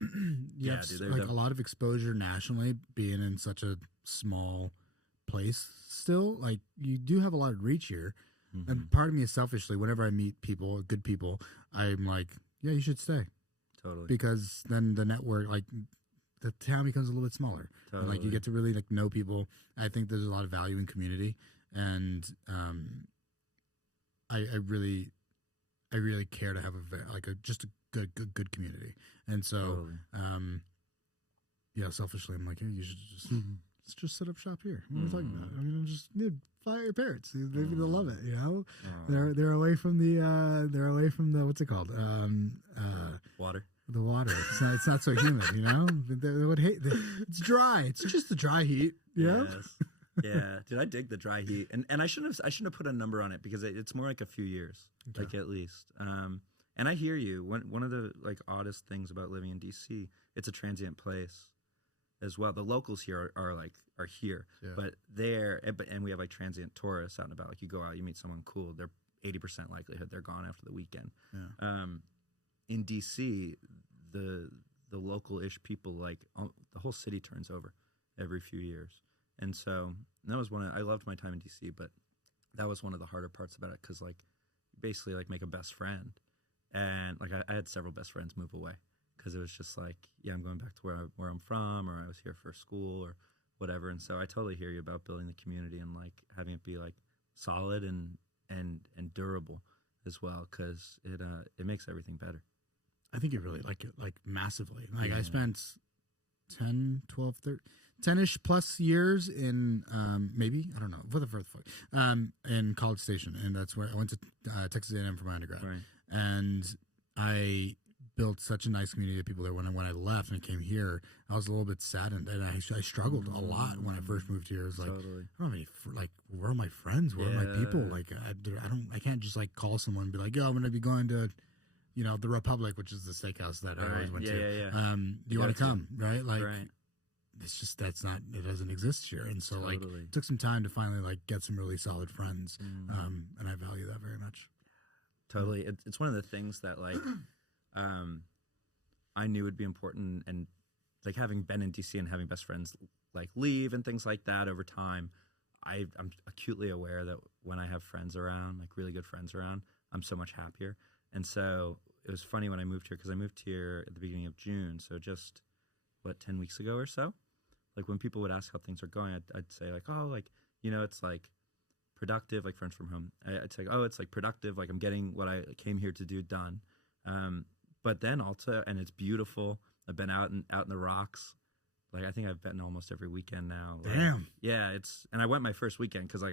you have like a lot of exposure nationally, being in such a small place still. Like you do have a lot of reach here. And part of me is selfishly, whenever I meet people, good people, I'm like, yeah, you should stay. Totally. Because then the network, like the town becomes a little bit smaller. Totally. And like you get to really like know people. I think there's a lot of value in community, and I really care to have just a good community. And so selfishly I'm like, hey, you should just set up shop here. What are we talking about? I mean, just fire your parents. They'll love it. They're away from the what's it called? Water. The water. It's not so humid. They would hate. It's dry. It's just the dry heat. Yes. Yeah, dude, I dig the dry heat, and I shouldn't have put a number on it, because it's more like a few years, like at least. And I hear you. One of the like oddest things about living in DC, it's a transient place, as well. The locals here are here, but and we have like transient tourists out and about. Like you go out, you meet someone cool, they're 80% likelihood they're gone after the weekend. In DC, the local-ish people, like the whole city turns over every few years. And so that was I loved my time in DC, but that was one of the harder parts about it, because like basically like make a best friend. And like I had several best friends move away, because it was just like, yeah, I'm going back to where I'm from, or I was here for school or whatever. And so I totally hear you about building the community and like having it be like solid and durable as well, because it makes everything better. I think you really like it, like massively. Like I spent 10, 12, 13, 10-ish plus years in maybe, I don't know, what the fuck, in College Station. And that's where I went to Texas A&M for my undergrad. Right. And I built such a nice community of people there. When I left and I came here, I was a little bit saddened, and I struggled a lot when I first moved here. It was like, totally. I don't have any, like, where are my friends? Where are my people? Like, I can't just like call someone and be like, yo, I'm going to be going to, you know, the Republic, which is the steakhouse that I always went to. Do you want to come? Right? Like, it's just, it doesn't exist here. And so like, it took some time to finally like get some really solid friends. And I value that very much. Totally. It's one of the things that like, I knew would be important, and like having been in DC and having best friends like leave and things like that over time, I'm acutely aware that when I have friends around, like really good friends around, I'm so much happier. And so it was funny when I moved here, because I moved here at the beginning of June, so just 10 weeks ago or so. Like when people would ask how things are going, I'd say like, oh, like, you know, it's like productive, like friends from home. I'd say, oh, it's like productive, like I'm getting what I came here to do done. But then also, and it's beautiful. I've been out in the rocks. Like I think I've been almost every weekend now. Like, damn. Yeah, and I went my first weekend, because like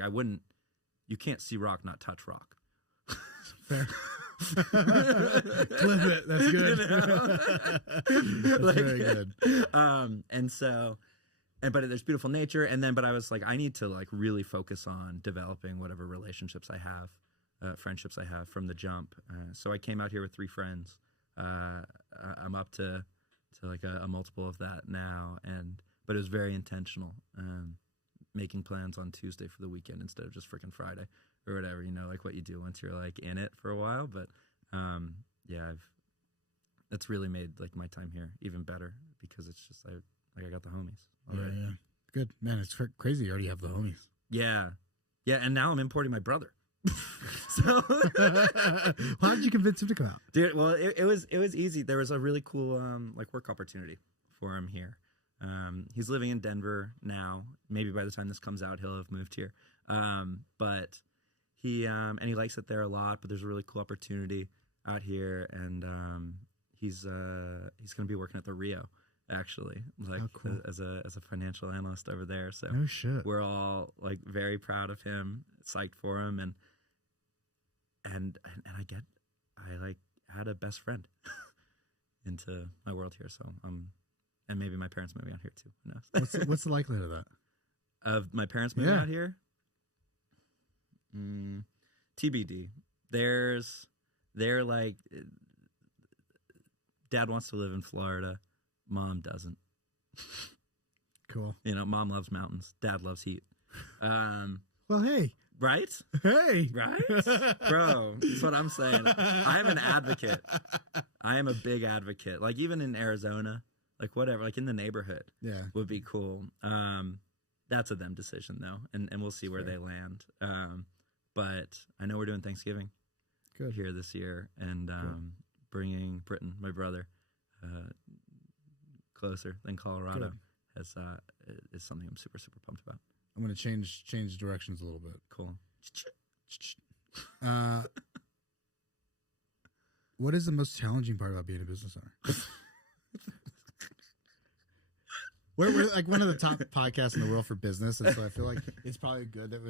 you can't see rock, not touch rock. Fair. Clip it. That's good. You know? That's like, very good. And so, but there's beautiful nature. And then, but I was like, I need to like really focus on developing whatever relationships I have, friendships I have from the jump. So I came out here with 3 friends. I'm up to like a multiple of that now. But it was very intentional. Making plans on Tuesday for the weekend instead of just freaking Friday or whatever, you know, like what you do once you're like in it for a while. But that's really made like my time here even better, because it's just I got the homies already. Yeah. Good, man. It's crazy. You already have the homies. Yeah, and now I'm importing my brother. So how did you convince him to come out? Dude, well, it was easy. There was a really cool like work opportunity for him here. He's living in Denver now. Maybe by the time this comes out, he'll have moved here. But he likes it there a lot. But there's a really cool opportunity out here, and he's going to be working at the Rio, actually, like cool. as a financial analyst over there. So no shit. We're all like very proud of him, psyched for him, and I like had a best friend into my world here. So and maybe my parents moving out here too. Who knows? What's the likelihood of that? Of my parents moving out here? TBD. They're like, Dad wants to live in Florida. Mom doesn't. Cool. You know, Mom loves mountains. Dad loves heat. Well, hey. Right? Hey. Right? Bro, that's what I'm saying. I am an advocate. I am a big advocate. Like even in Arizona, like whatever, like in the neighborhood would be cool. That's a them decision though. And we'll see where they land. But I know we're doing Thanksgiving here this year, and bringing Britton, my brother, closer than Colorado is something I'm super, super pumped about. I'm going to change directions a little bit. Cool. What is the most challenging part about being a business owner? We're like one of the top podcasts in the world for business, and so I feel like it's probably good that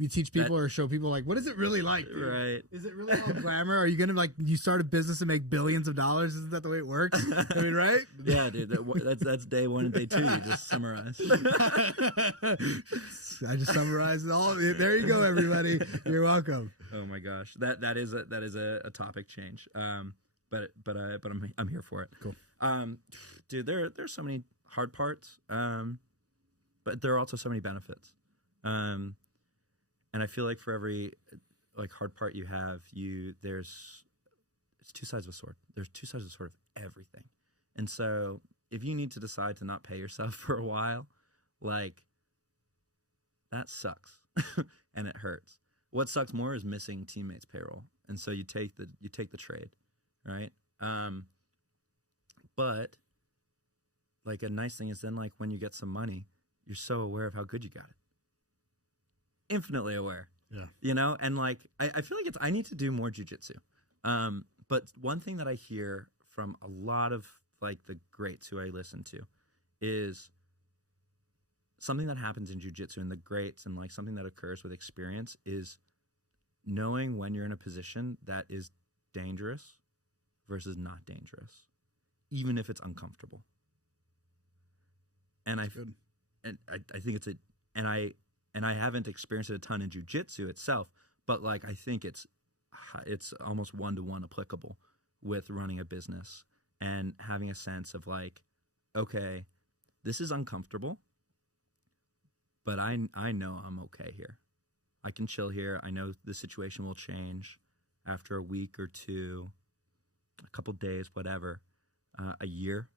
we teach people or show people like, what is it really like? Dude? Right? Is it really all glamour? Are you gonna you start a business and make billions of dollars? Isn't that the way it works? I mean, right? Yeah, dude. That's day 1 and day 2. You just summarize. I just summarized it all. There you go, everybody. You're welcome. Oh my gosh, that is a topic change. But I'm here for it. Cool. Dude, there's so many hard parts, but there are also so many benefits. And I feel like for every like hard part you have, it's two sides of a sword. There's two sides of a sword of everything. And so if you need to decide to not pay yourself for a while, like that sucks and it hurts. What sucks more is missing teammates' payroll. And so you take the trade, right? But like a nice thing is then like when you get some money, you're so aware of how good you got it. Infinitely aware. Yeah. You know, and like I feel like I need to do more jujitsu. But one thing that I hear from a lot of like the greats who I listen to is something that happens in jujitsu and the greats, and like something that occurs with experience is knowing when you're in a position that is dangerous versus not dangerous, even if it's uncomfortable. And I think I haven't experienced it a ton in jujitsu itself, but like I think it's almost 1-to-1 applicable with running a business and having a sense of like, okay, this is uncomfortable, but I know I'm okay here. I can chill here. I know the situation will change after a week or two, a couple days, whatever, a year,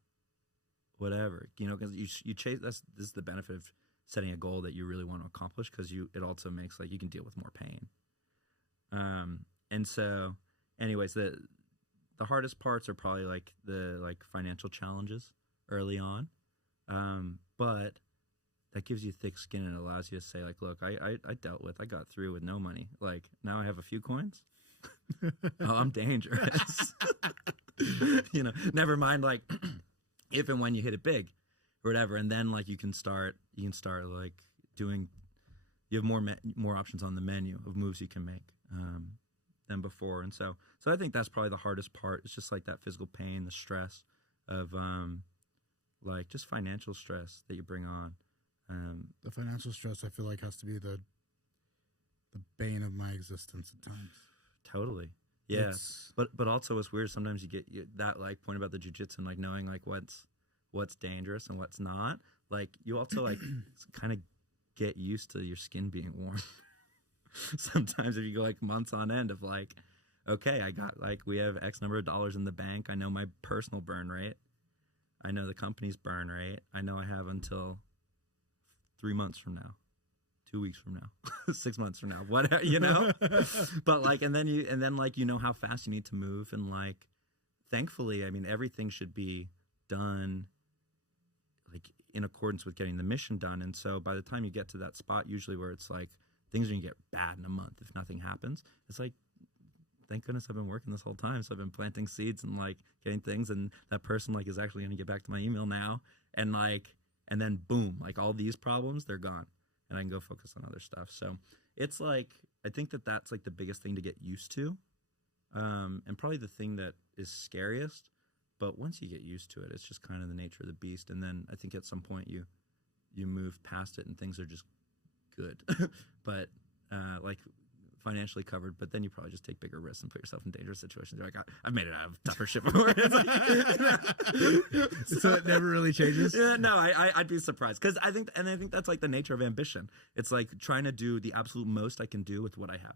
whatever. You know, because you chase. This is the benefit of setting a goal that you really want to accomplish, because it also makes like you can deal with more pain. And so, anyways, the hardest parts are probably like the financial challenges early on, but that gives you thick skin and allows you to say like, look, I got through with no money. Like now I have a few coins. Oh, I'm dangerous. You know, never mind like if and when you hit it big or whatever. And then like you can start like doing, you have more options on the menu of moves you can make than before. And so I think that's probably the hardest part. It's just like that physical pain, the stress of like just financial stress that you bring on. The financial stress, I feel like, has to be the bane of my existence at times. Totally. Yeah. But also it's weird. Sometimes you get that like point about the jiu-jitsu and like knowing like what's dangerous and what's not. Like you also like kind of get used to your skin being warm. Sometimes if you go like months on end of like, okay, I got like, we have X number of dollars in the bank. I know my personal burn rate. I know the company's burn rate. I know I have until 3 months from now, 2 weeks from now, 6 months from now, whatever, you know. But like, and then like, you know how fast you need to move, and like, thankfully, I mean, everything should be done like in accordance with getting the mission done. And so by the time you get to that spot, usually where it's like things are gonna get bad in a month if nothing happens, it's like, thank goodness I've been working this whole time. So I've been planting seeds and like getting things, and that person like is actually gonna get back to my email now, and like. And then boom, like all these problems, they're gone, and I can go focus on other stuff. So it's like, I think that's like the biggest thing to get used to, and probably the thing that is scariest. But once you get used to it, it's just kind of the nature of the beast. And then I think at some point you move past it and things are just good, but like financially covered. But then you probably just take bigger risks and put yourself in dangerous situations. You're like, I've made it out of tougher shit before. So it never really changes. Yeah, no, I'd be surprised, because I think that's like the nature of ambition. It's like trying to do the absolute most I can do with what I have,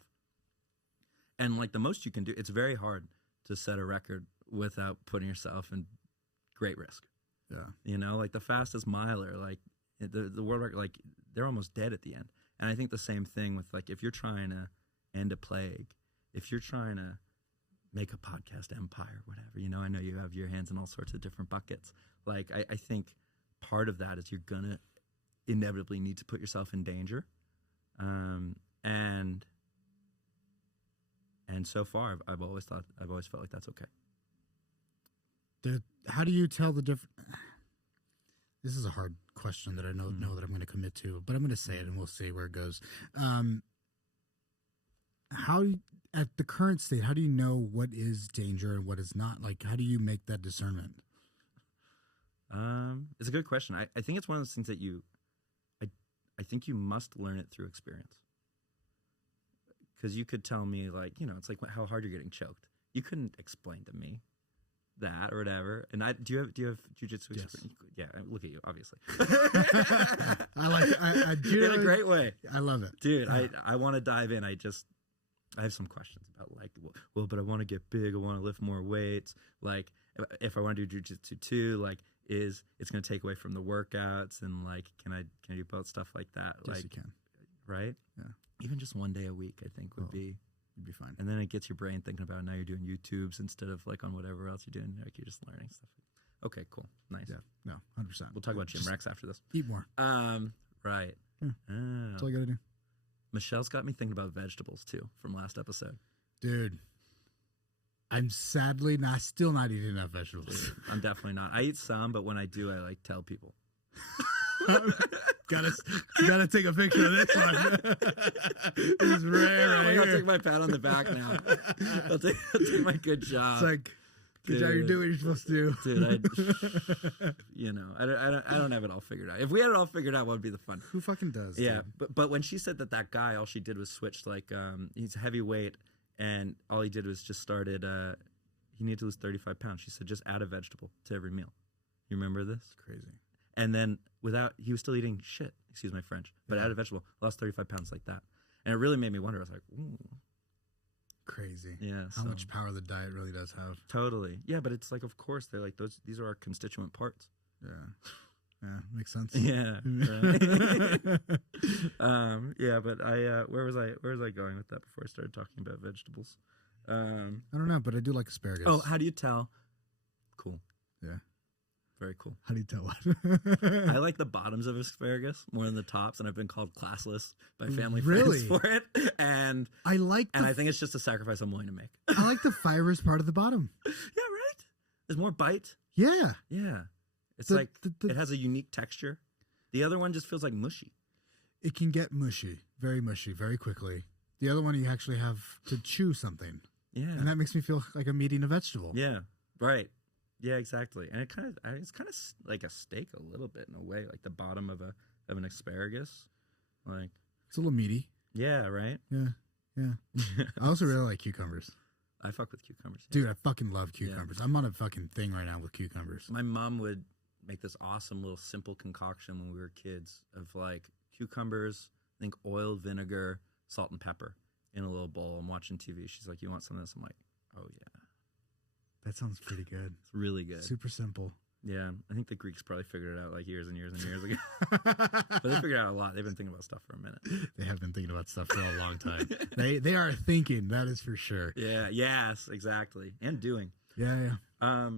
and like the most you can do. It's very hard to set a record without putting yourself in great risk. Yeah, you know, like the fastest miler, like the world record, like they're almost dead at the end. And I think the same thing with like if you're trying to end a plague, if you're trying to make a podcast empire, whatever, you know, I know you have your hands in all sorts of different buckets. Like, I think part of that is you're going to inevitably need to put yourself in danger. And so far I've always felt like that's okay. How do you tell the difference? This is a hard question that I know that I'm going to commit to, but I'm going to say it and we'll see where it goes. At the current state, how do you know what is danger and what is not? Like, how do you make that discernment? It's a good question. I think it's one of those things that I think you must learn it through experience. Because you could tell me, like, you know, it's like how hard you're getting choked. You couldn't explain to me that or whatever. And do you have jujitsu experience? Yeah, look at you, obviously. I judo in a great way. I love it, dude. I want to dive in. I have some questions about like, well, but I want to get big. I want to lift more weights. Like, if I want to do jujitsu too, like, it's going to take away from the workouts, and like, can I do both stuff like that? Yes, like, you can. Right? Yeah. Even just one day a week, I think would be. You'd be fine. And then it gets your brain thinking about now you're doing YouTubes instead of like on whatever else you're doing. Like, you're just learning stuff. Okay, cool, nice. Yeah, no, 100%. We'll talk about Gym Rex after this. Eat more. Right. Yeah. That's all you gotta do. Michelle's got me thinking about vegetables too from last episode. Dude, I'm sadly still not eating enough vegetables. Dude, I'm definitely not. I eat some, but when I do, I like tell people. gotta take a picture of this one. It's rare. Right, I'll take my pat on the back now. I'll take my good job. It's like, good job. You're doing what you're supposed to do, dude. I don't have it all figured out. If we had it all figured out, what would be the fun? Who fucking does? Yeah, dude? but when she said that guy, all she did was switch. Like, he's heavyweight, and all he did was just started. He needed to lose 35 pounds. She said, just add a vegetable to every meal. You remember this? It's crazy. And then he was still eating shit, excuse my French, but added a vegetable, lost 35 pounds like that. And it really made me wonder. I was like, ooh. Crazy. Yeah. How much power the diet really does have. Totally. Yeah, but it's like, of course, they're like, these are our constituent parts. Yeah. Yeah, makes sense. Yeah. Right. Yeah, but where was I going with that before I started talking about vegetables? I don't know, but I do like asparagus. Oh, how do you tell? Cool. Yeah. Very cool. How do you tell what? I like the bottoms of asparagus more than the tops, and I've been called classless by family really? friends for it. And I think it's just a sacrifice I'm willing to make. I like the fibrous part of the bottom. Yeah, right? There's more bite. Yeah. Yeah. It's it has a unique texture. The other one just feels like mushy. It can get mushy, very quickly. The other one, you actually have to chew something. Yeah. And that makes me feel like I'm eating a vegetable. Yeah. Right. Yeah, exactly. And it's kind of like a steak a little bit in a way, like the bottom of an asparagus. Like, it's a little meaty. Yeah, right? Yeah. Yeah. I also really like cucumbers. I fuck with cucumbers. Yeah. Dude, I fucking love cucumbers. Yeah. I'm on a fucking thing right now with cucumbers. My mom would make this awesome little simple concoction when we were kids of like cucumbers, I think oil, vinegar, salt, and pepper in a little bowl. I'm watching TV. She's like, you want some of this? I'm like, oh, yeah. That sounds pretty good. It's really good. Super simple. Yeah. I think the Greeks probably figured it out like years and years and years ago. But they figured out a lot. They've been thinking about stuff for a minute. They have been thinking about stuff for a long time. They are thinking, that is for sure. Yeah. Yes, exactly. And doing. Yeah, yeah.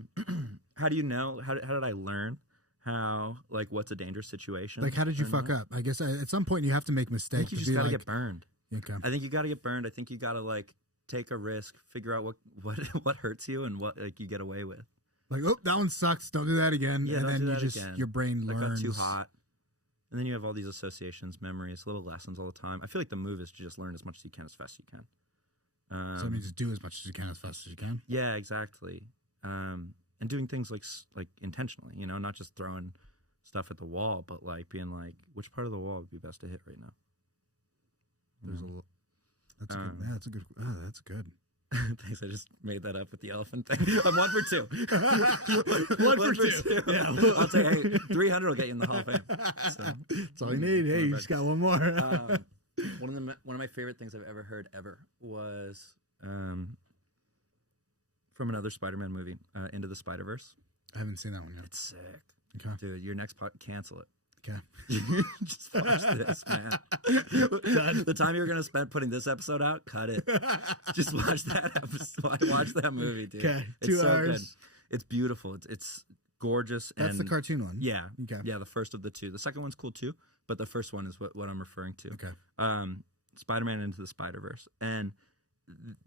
How do you know? How did I learn how, like, what's a dangerous situation? Like, how did you fuck up? I guess at some point you have to make mistakes. I think you just gotta get burned. Okay. I think you gotta get burned. I think you gotta, like, take a risk, figure out what hurts you and what, like, you get away with. Like, oh, that one sucks. Don't do that again. Yeah, and don't then do you that just again. Your brain learns. That got too hot. And then you have all these associations, memories, little lessons all the time. I feel like the move is to just learn as much as you can, as fast as you can. So it means just do as much as you can, as fast as you can. Yeah, exactly. And doing things like intentionally, you know, not just throwing stuff at the wall, but like being like, which part of the wall would be best to hit right now? There's a little. That's a good. Yeah, that's a good. Oh, that's good. Thanks. I just made that up with the elephant thing. I'm 1 for 2. one for two. Yeah. I'll say, hey, 300 will get you in the Hall of Fame. So, that's all you need. Hey, you just got one more. One of my favorite things I've ever heard was from another Spider-Man movie, Into the Spider-Verse. I haven't seen that one yet. It's sick. Okay. Dude, your next cancel it. Okay. Just watch this, man. The time you're going to spend putting this episode out, cut it. Just watch that episode. Watch that movie, dude. Okay. It's 2 so hours. good. It's beautiful. It's gorgeous. That's the cartoon one. Yeah. Okay. Yeah, the first of the two. The second one's cool too, but the first one is what I'm referring to. Okay. Spider-Man Into the Spider-Verse. And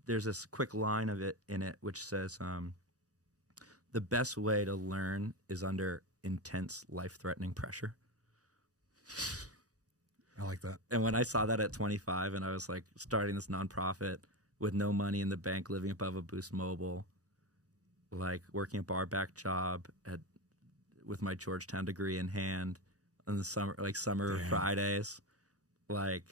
there's this quick line of it in it which says, the best way to learn is under intense life-threatening pressure. I like that. And when I saw that at 25 and I was like starting this nonprofit with no money in the bank, living above a Boost Mobile, like working a bar back job with my Georgetown degree in hand on the summer Fridays, like,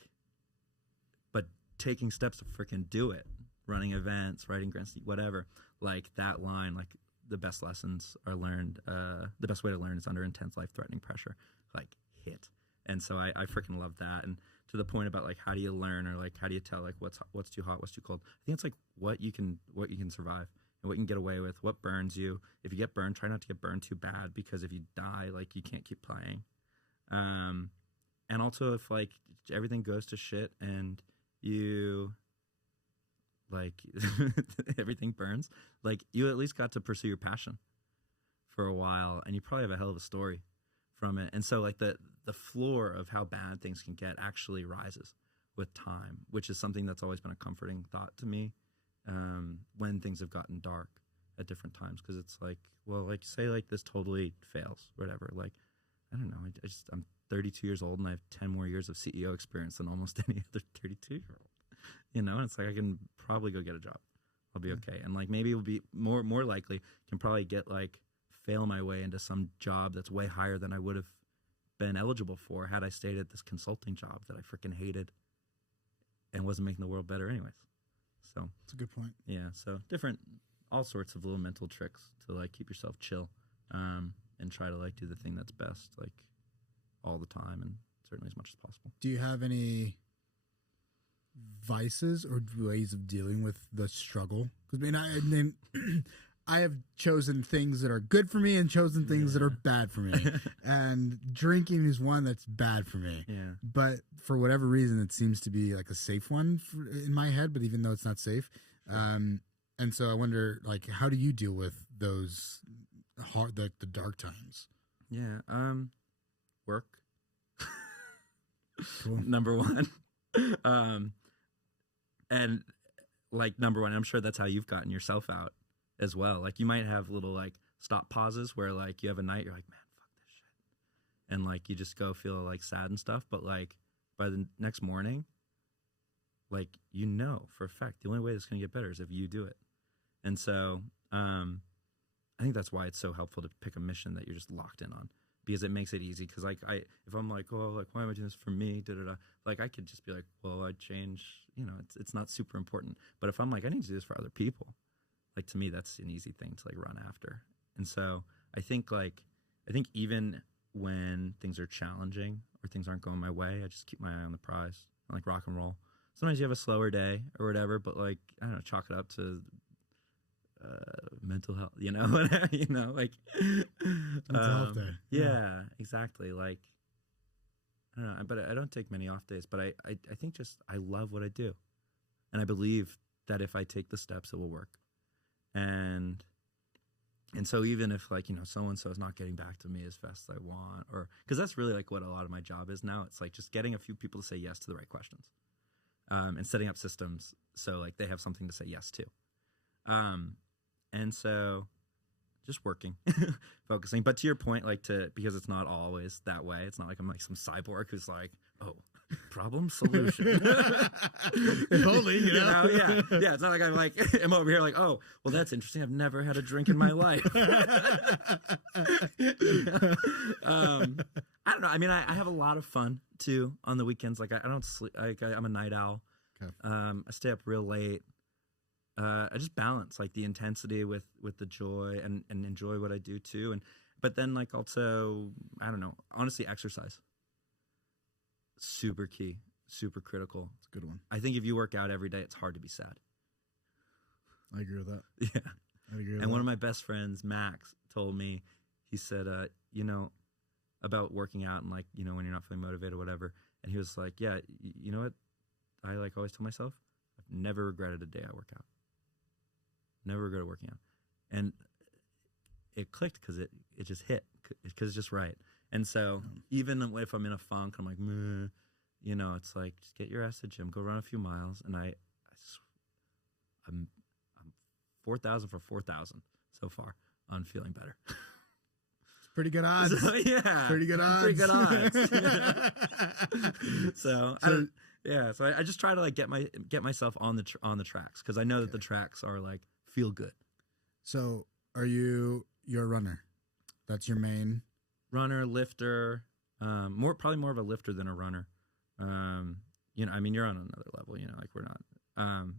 but taking steps to freaking do it, running events, writing grants, whatever, like that line, like the best lessons are learned. The best way to learn is under intense, life-threatening pressure, like hit. And so I freaking love that. And to the point about like how do you learn, or like how do you tell like what's too hot, what's too cold. I think it's like what you can survive and what you can get away with, what burns you. If you get burned, try not to get burned too bad, because if you die, like you can't keep playing. And also if like everything goes to shit and you like everything burns, like you at least got to pursue your passion for a while, and you probably have a hell of a story from it. And so like the floor of how bad things can get actually rises with time, which is something that's always been a comforting thought to me when things have gotten dark at different times. Because it's like, well, like say like this totally fails, whatever, like I don't know, I'm 32 years old and I have 10 more years of CEO experience than almost any other 32-year-old. You know, and it's like I can probably go get a job. I'll be okay. And like maybe it will be more likely can probably get like fail my way into some job that's way higher than I would have been eligible for had I stayed at this consulting job that I freaking hated and wasn't making the world better anyways. So that's a good point. Yeah. So all sorts of little mental tricks to like keep yourself chill, and try to like do the thing that's best, like all the time, and certainly as much as possible. Do you have any vices or ways of dealing with the struggle? Because I mean, I have chosen things that are good for me and chosen things that are bad for me. And drinking is one that's bad for me. Yeah. But for whatever reason, it seems to be like a safe one in my head, but even though it's not safe. And so I wonder, like, how do you deal with those the dark times? Yeah. Work. Cool. Number one. And like number one, I'm sure that's how you've gotten yourself out as well. Like you might have little like stop pauses where like you have a night, you're like, man, fuck this shit. And like you just go feel like sad and stuff. But like by the next morning, like, you know, for a fact, the only way it's going to get better is if you do it. And so, I think that's why it's so helpful to pick a mission that you're just locked in on, because it makes it easy. Cause like if I'm like, oh, like, why am I doing this for me? Da, da, da. Like I could just be like, well, I'd change, you know, it's not super important. But if I'm like, I need to do this for other people, like to me, that's an easy thing to like run after. And so I think even when things are challenging or things aren't going my way, I just keep my eye on the prize. I like rock and roll. Sometimes you have a slower day or whatever, but like, I don't know, chalk it up to mental health, you know, whatever, you know, like mental health day. Yeah, exactly. Like, I don't know, but I don't take many off days, but I think just I love what I do, and I believe that if I take the steps, it will work. And so even if like, you know, so and so is not getting back to me as fast as I want, or because that's really like what a lot of my job is now. It's like just getting a few people to say yes to the right questions, and setting up systems so like they have something to say yes to. And so just working, focusing. But to your point, like because it's not always that way. It's not like I'm like some cyborg who's like, oh, problem solution. If only, you know? Yeah. It's not like I'm over here like, oh, well, that's interesting. I've never had a drink in my life. I don't know. I mean, I have a lot of fun too on the weekends. Like I don't sleep. Like I'm a night owl. Okay. I stay up real late. I just balance like the intensity with the joy and enjoy what I do too. But then like also, I don't know, honestly, exercise. Super key, super critical. It's a good one. I think if you work out every day, it's hard to be sad. I agree with that. Yeah. I agree with and one of my best friends, Max, told me, he said, you know, about working out and like, you know, when you're not feeling motivated or whatever. And he was like, yeah, you know what? I like always tell myself, I've never regretted a day I work out. Never regretted working out. And it clicked because it just hit, because it's just right. And so even if I'm in a funk, I'm like, meh, you know, it's like, just get your ass to the gym, go run a few miles. And I'm 4,000 for 4,000 so far on feeling better. It's pretty good odds. So, yeah. Pretty good odds. Pretty good odds. So I just try to like get myself on the tracks, because I know that the tracks are like feel good. So you're a runner? That's your main runner, lifter, probably more of a lifter than a runner. You know, I mean, you're on another level, you know, like we're not,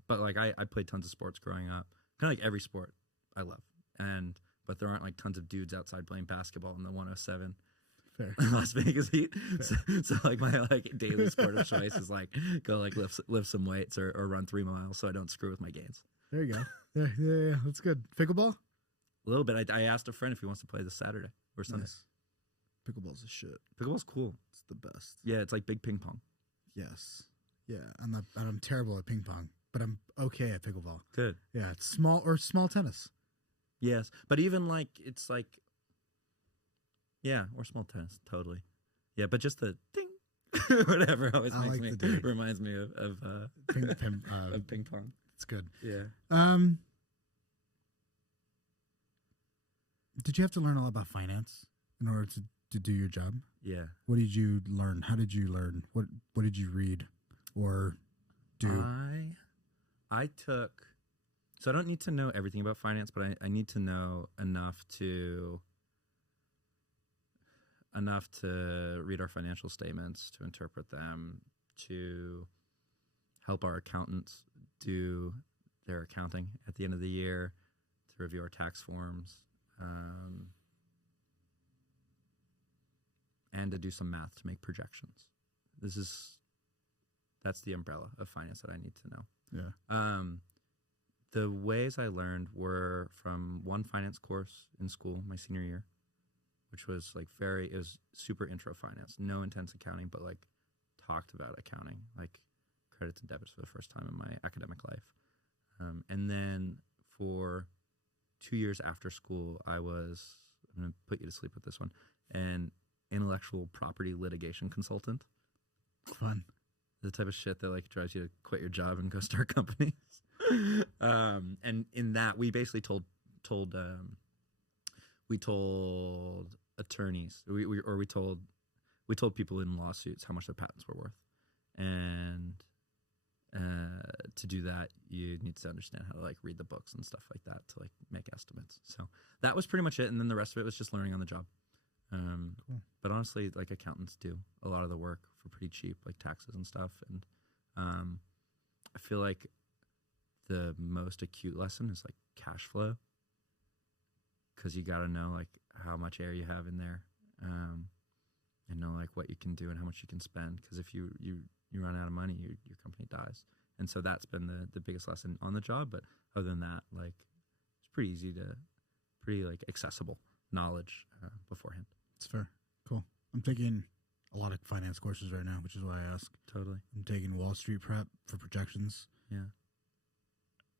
but like I played tons of sports growing up, kind of like every sport I love. but there aren't like tons of dudes outside playing basketball in the 107 Fair. Las Vegas heat. So like my like daily sport of choice is like go like lift some weights or run 3 miles so I don't screw with my gains. There you go. Yeah, that's good. Pickleball? A little bit. I asked a friend if he wants to play this Saturday or Sunday. Nice. Pickleball's a shit. Pickleball's cool. It's the best. Yeah, it's like big ping pong. Yes. Yeah, I'm terrible at ping pong, but I'm okay at pickleball. Good. Yeah, it's small tennis. Yes, but even like it's like, yeah, or small tennis, totally. Yeah, but just the ding, whatever always reminds me of ping pong. It's good. Yeah. Did you have to learn a lot about finance in order to do your job? Yeah. What did you learn? How did you learn? What did you read or do? I took, so I don't need to know everything about finance, but I need to know enough to read our financial statements, to interpret them, to help our accountants do their accounting at the end of the year, to review our tax forms, and to do some math to make projections. That's the umbrella of finance that I need to know. Yeah. The ways I learned were from one finance course in school, my senior year, which was like it was super intro finance, no intense accounting, but like talked about accounting, like credits and debits for the first time in my academic life. And then for 2 years after school, I'm going to put you to sleep with this one, an intellectual property litigation consultant. Fun. The type of shit that like drives you to quit your job and go start companies. And in that, we basically told attorneys, we told people in lawsuits how much their patents were worth, and to do that, you need to understand how to like read the books and stuff like that to like make estimates. So that was pretty much it, and then the rest of it was just learning on the job. Cool. But honestly, like accountants do a lot of the work for pretty cheap, like taxes and stuff. And I feel like the most acute lesson is like cash flow, because you got to know like how much air you have in there, and know like what you can do and how much you can spend. Because if you run out of money, your company dies. And so that's been the biggest lesson on the job. But other than that, like it's pretty like accessible knowledge beforehand. It's fair. Cool. I'm taking a lot of finance courses right now, which is why I ask. Totally. I'm taking Wall Street prep for projections. Yeah.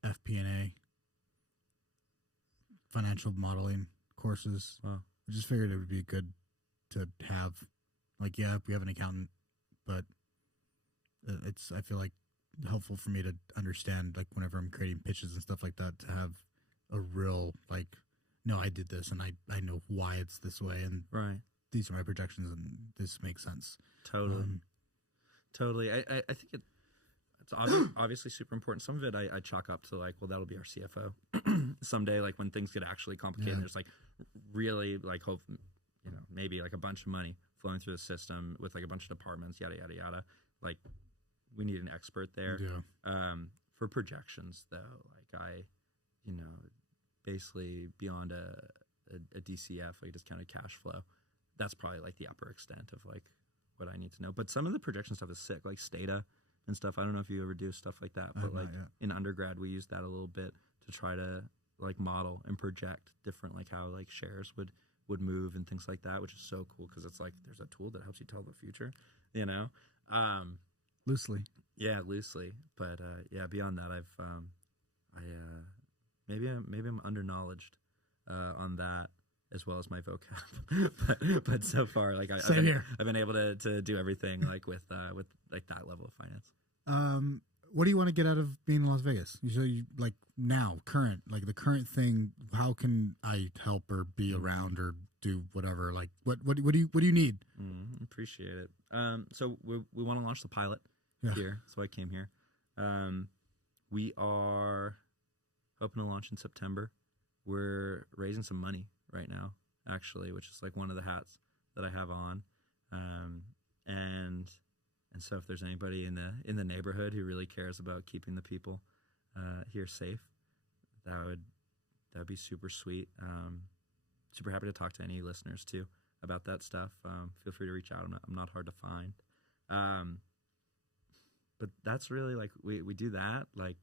FP&A, financial modeling courses. Wow. I just figured it would be good to have, like, yeah, we have an accountant, but it's, I feel like, helpful for me to understand, like, whenever I'm creating pitches and stuff like that, to have a real, like, no, I did this and I know why it's this way, and right, these are my projections and this makes sense. Totally. Totally. I think it's obviously super important. Some of it I chalk up to like, well, that'll be our CFO someday, like when things get actually complicated, and there's like really like hope, you know, maybe like a bunch of money flowing through the system with like a bunch of departments, yada, yada, yada. Like we need an expert there. Yeah. For projections though, like you know, basically beyond a DCF, like discounted cash flow, that's probably like the upper extent of like what I need to know. But some of the projection stuff is sick, like Stata and stuff. I don't know if you ever do stuff like that, but like in undergrad, we used that a little bit to try to like model and project different, like how like shares would move and things like that, which is so cool because it's like there's a tool that helps you tell the future, you know? Loosely. Yeah, loosely. But yeah, beyond that, maybe I'm underknowledged on that, as well as my vocab. but so far, like I've been able to do everything like with like that level of finance. What do you want to get out of being in Las Vegas? You like now, the current thing. How can I help or be around or do whatever? Like what do you need? Appreciate it. So we want to launch the pilot here. So I came here. We are hoping to launch in September. We're raising some money right now, actually, which is like one of the hats that I have on. And so if there's anybody in the neighborhood who really cares about keeping the people here safe, that'd be super sweet. super happy to talk to any listeners too about that stuff. Feel free to reach out. I'm not hard to find. But that's really like, we do that. Like,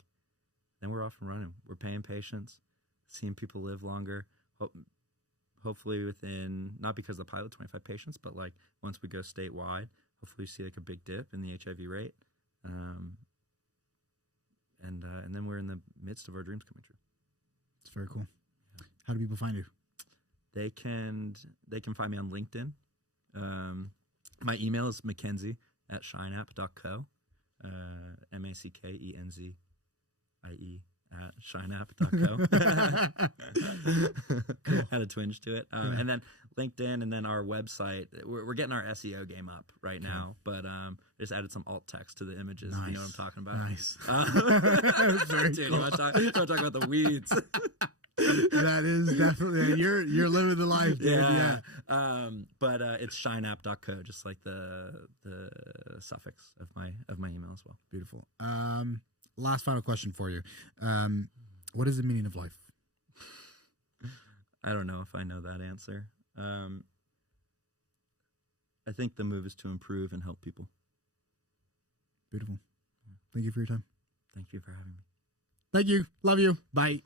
then we're off and running. We're paying patients, seeing people live longer. Hopefully within, not because of the pilot 25 patients, but like once we go statewide, hopefully we see like a big dip in the HIV rate. And then we're in the midst of our dreams coming true. It's very cool. Yeah. How do people find you? They can find me on LinkedIn. My email is mackenzie@shineapp.co. MacKenzie@shineapp.co. Had a twinge to it. And then LinkedIn, and then our website. We're getting our SEO game up right now, but just added some alt text to the images. Nice. You know what I'm talking about? Nice. Dude, cool. you want to talk about the weeds? That is definitely, you're living the life, dude. Yeah. But it's shineapp.co, just like the suffix of my email as well. Beautiful. Last final question for you. What is the meaning of life? I don't know if I know that answer. I think the move is to improve and help people. Beautiful. Thank you for your time. Thank you for having me. Thank you. Love you. Bye.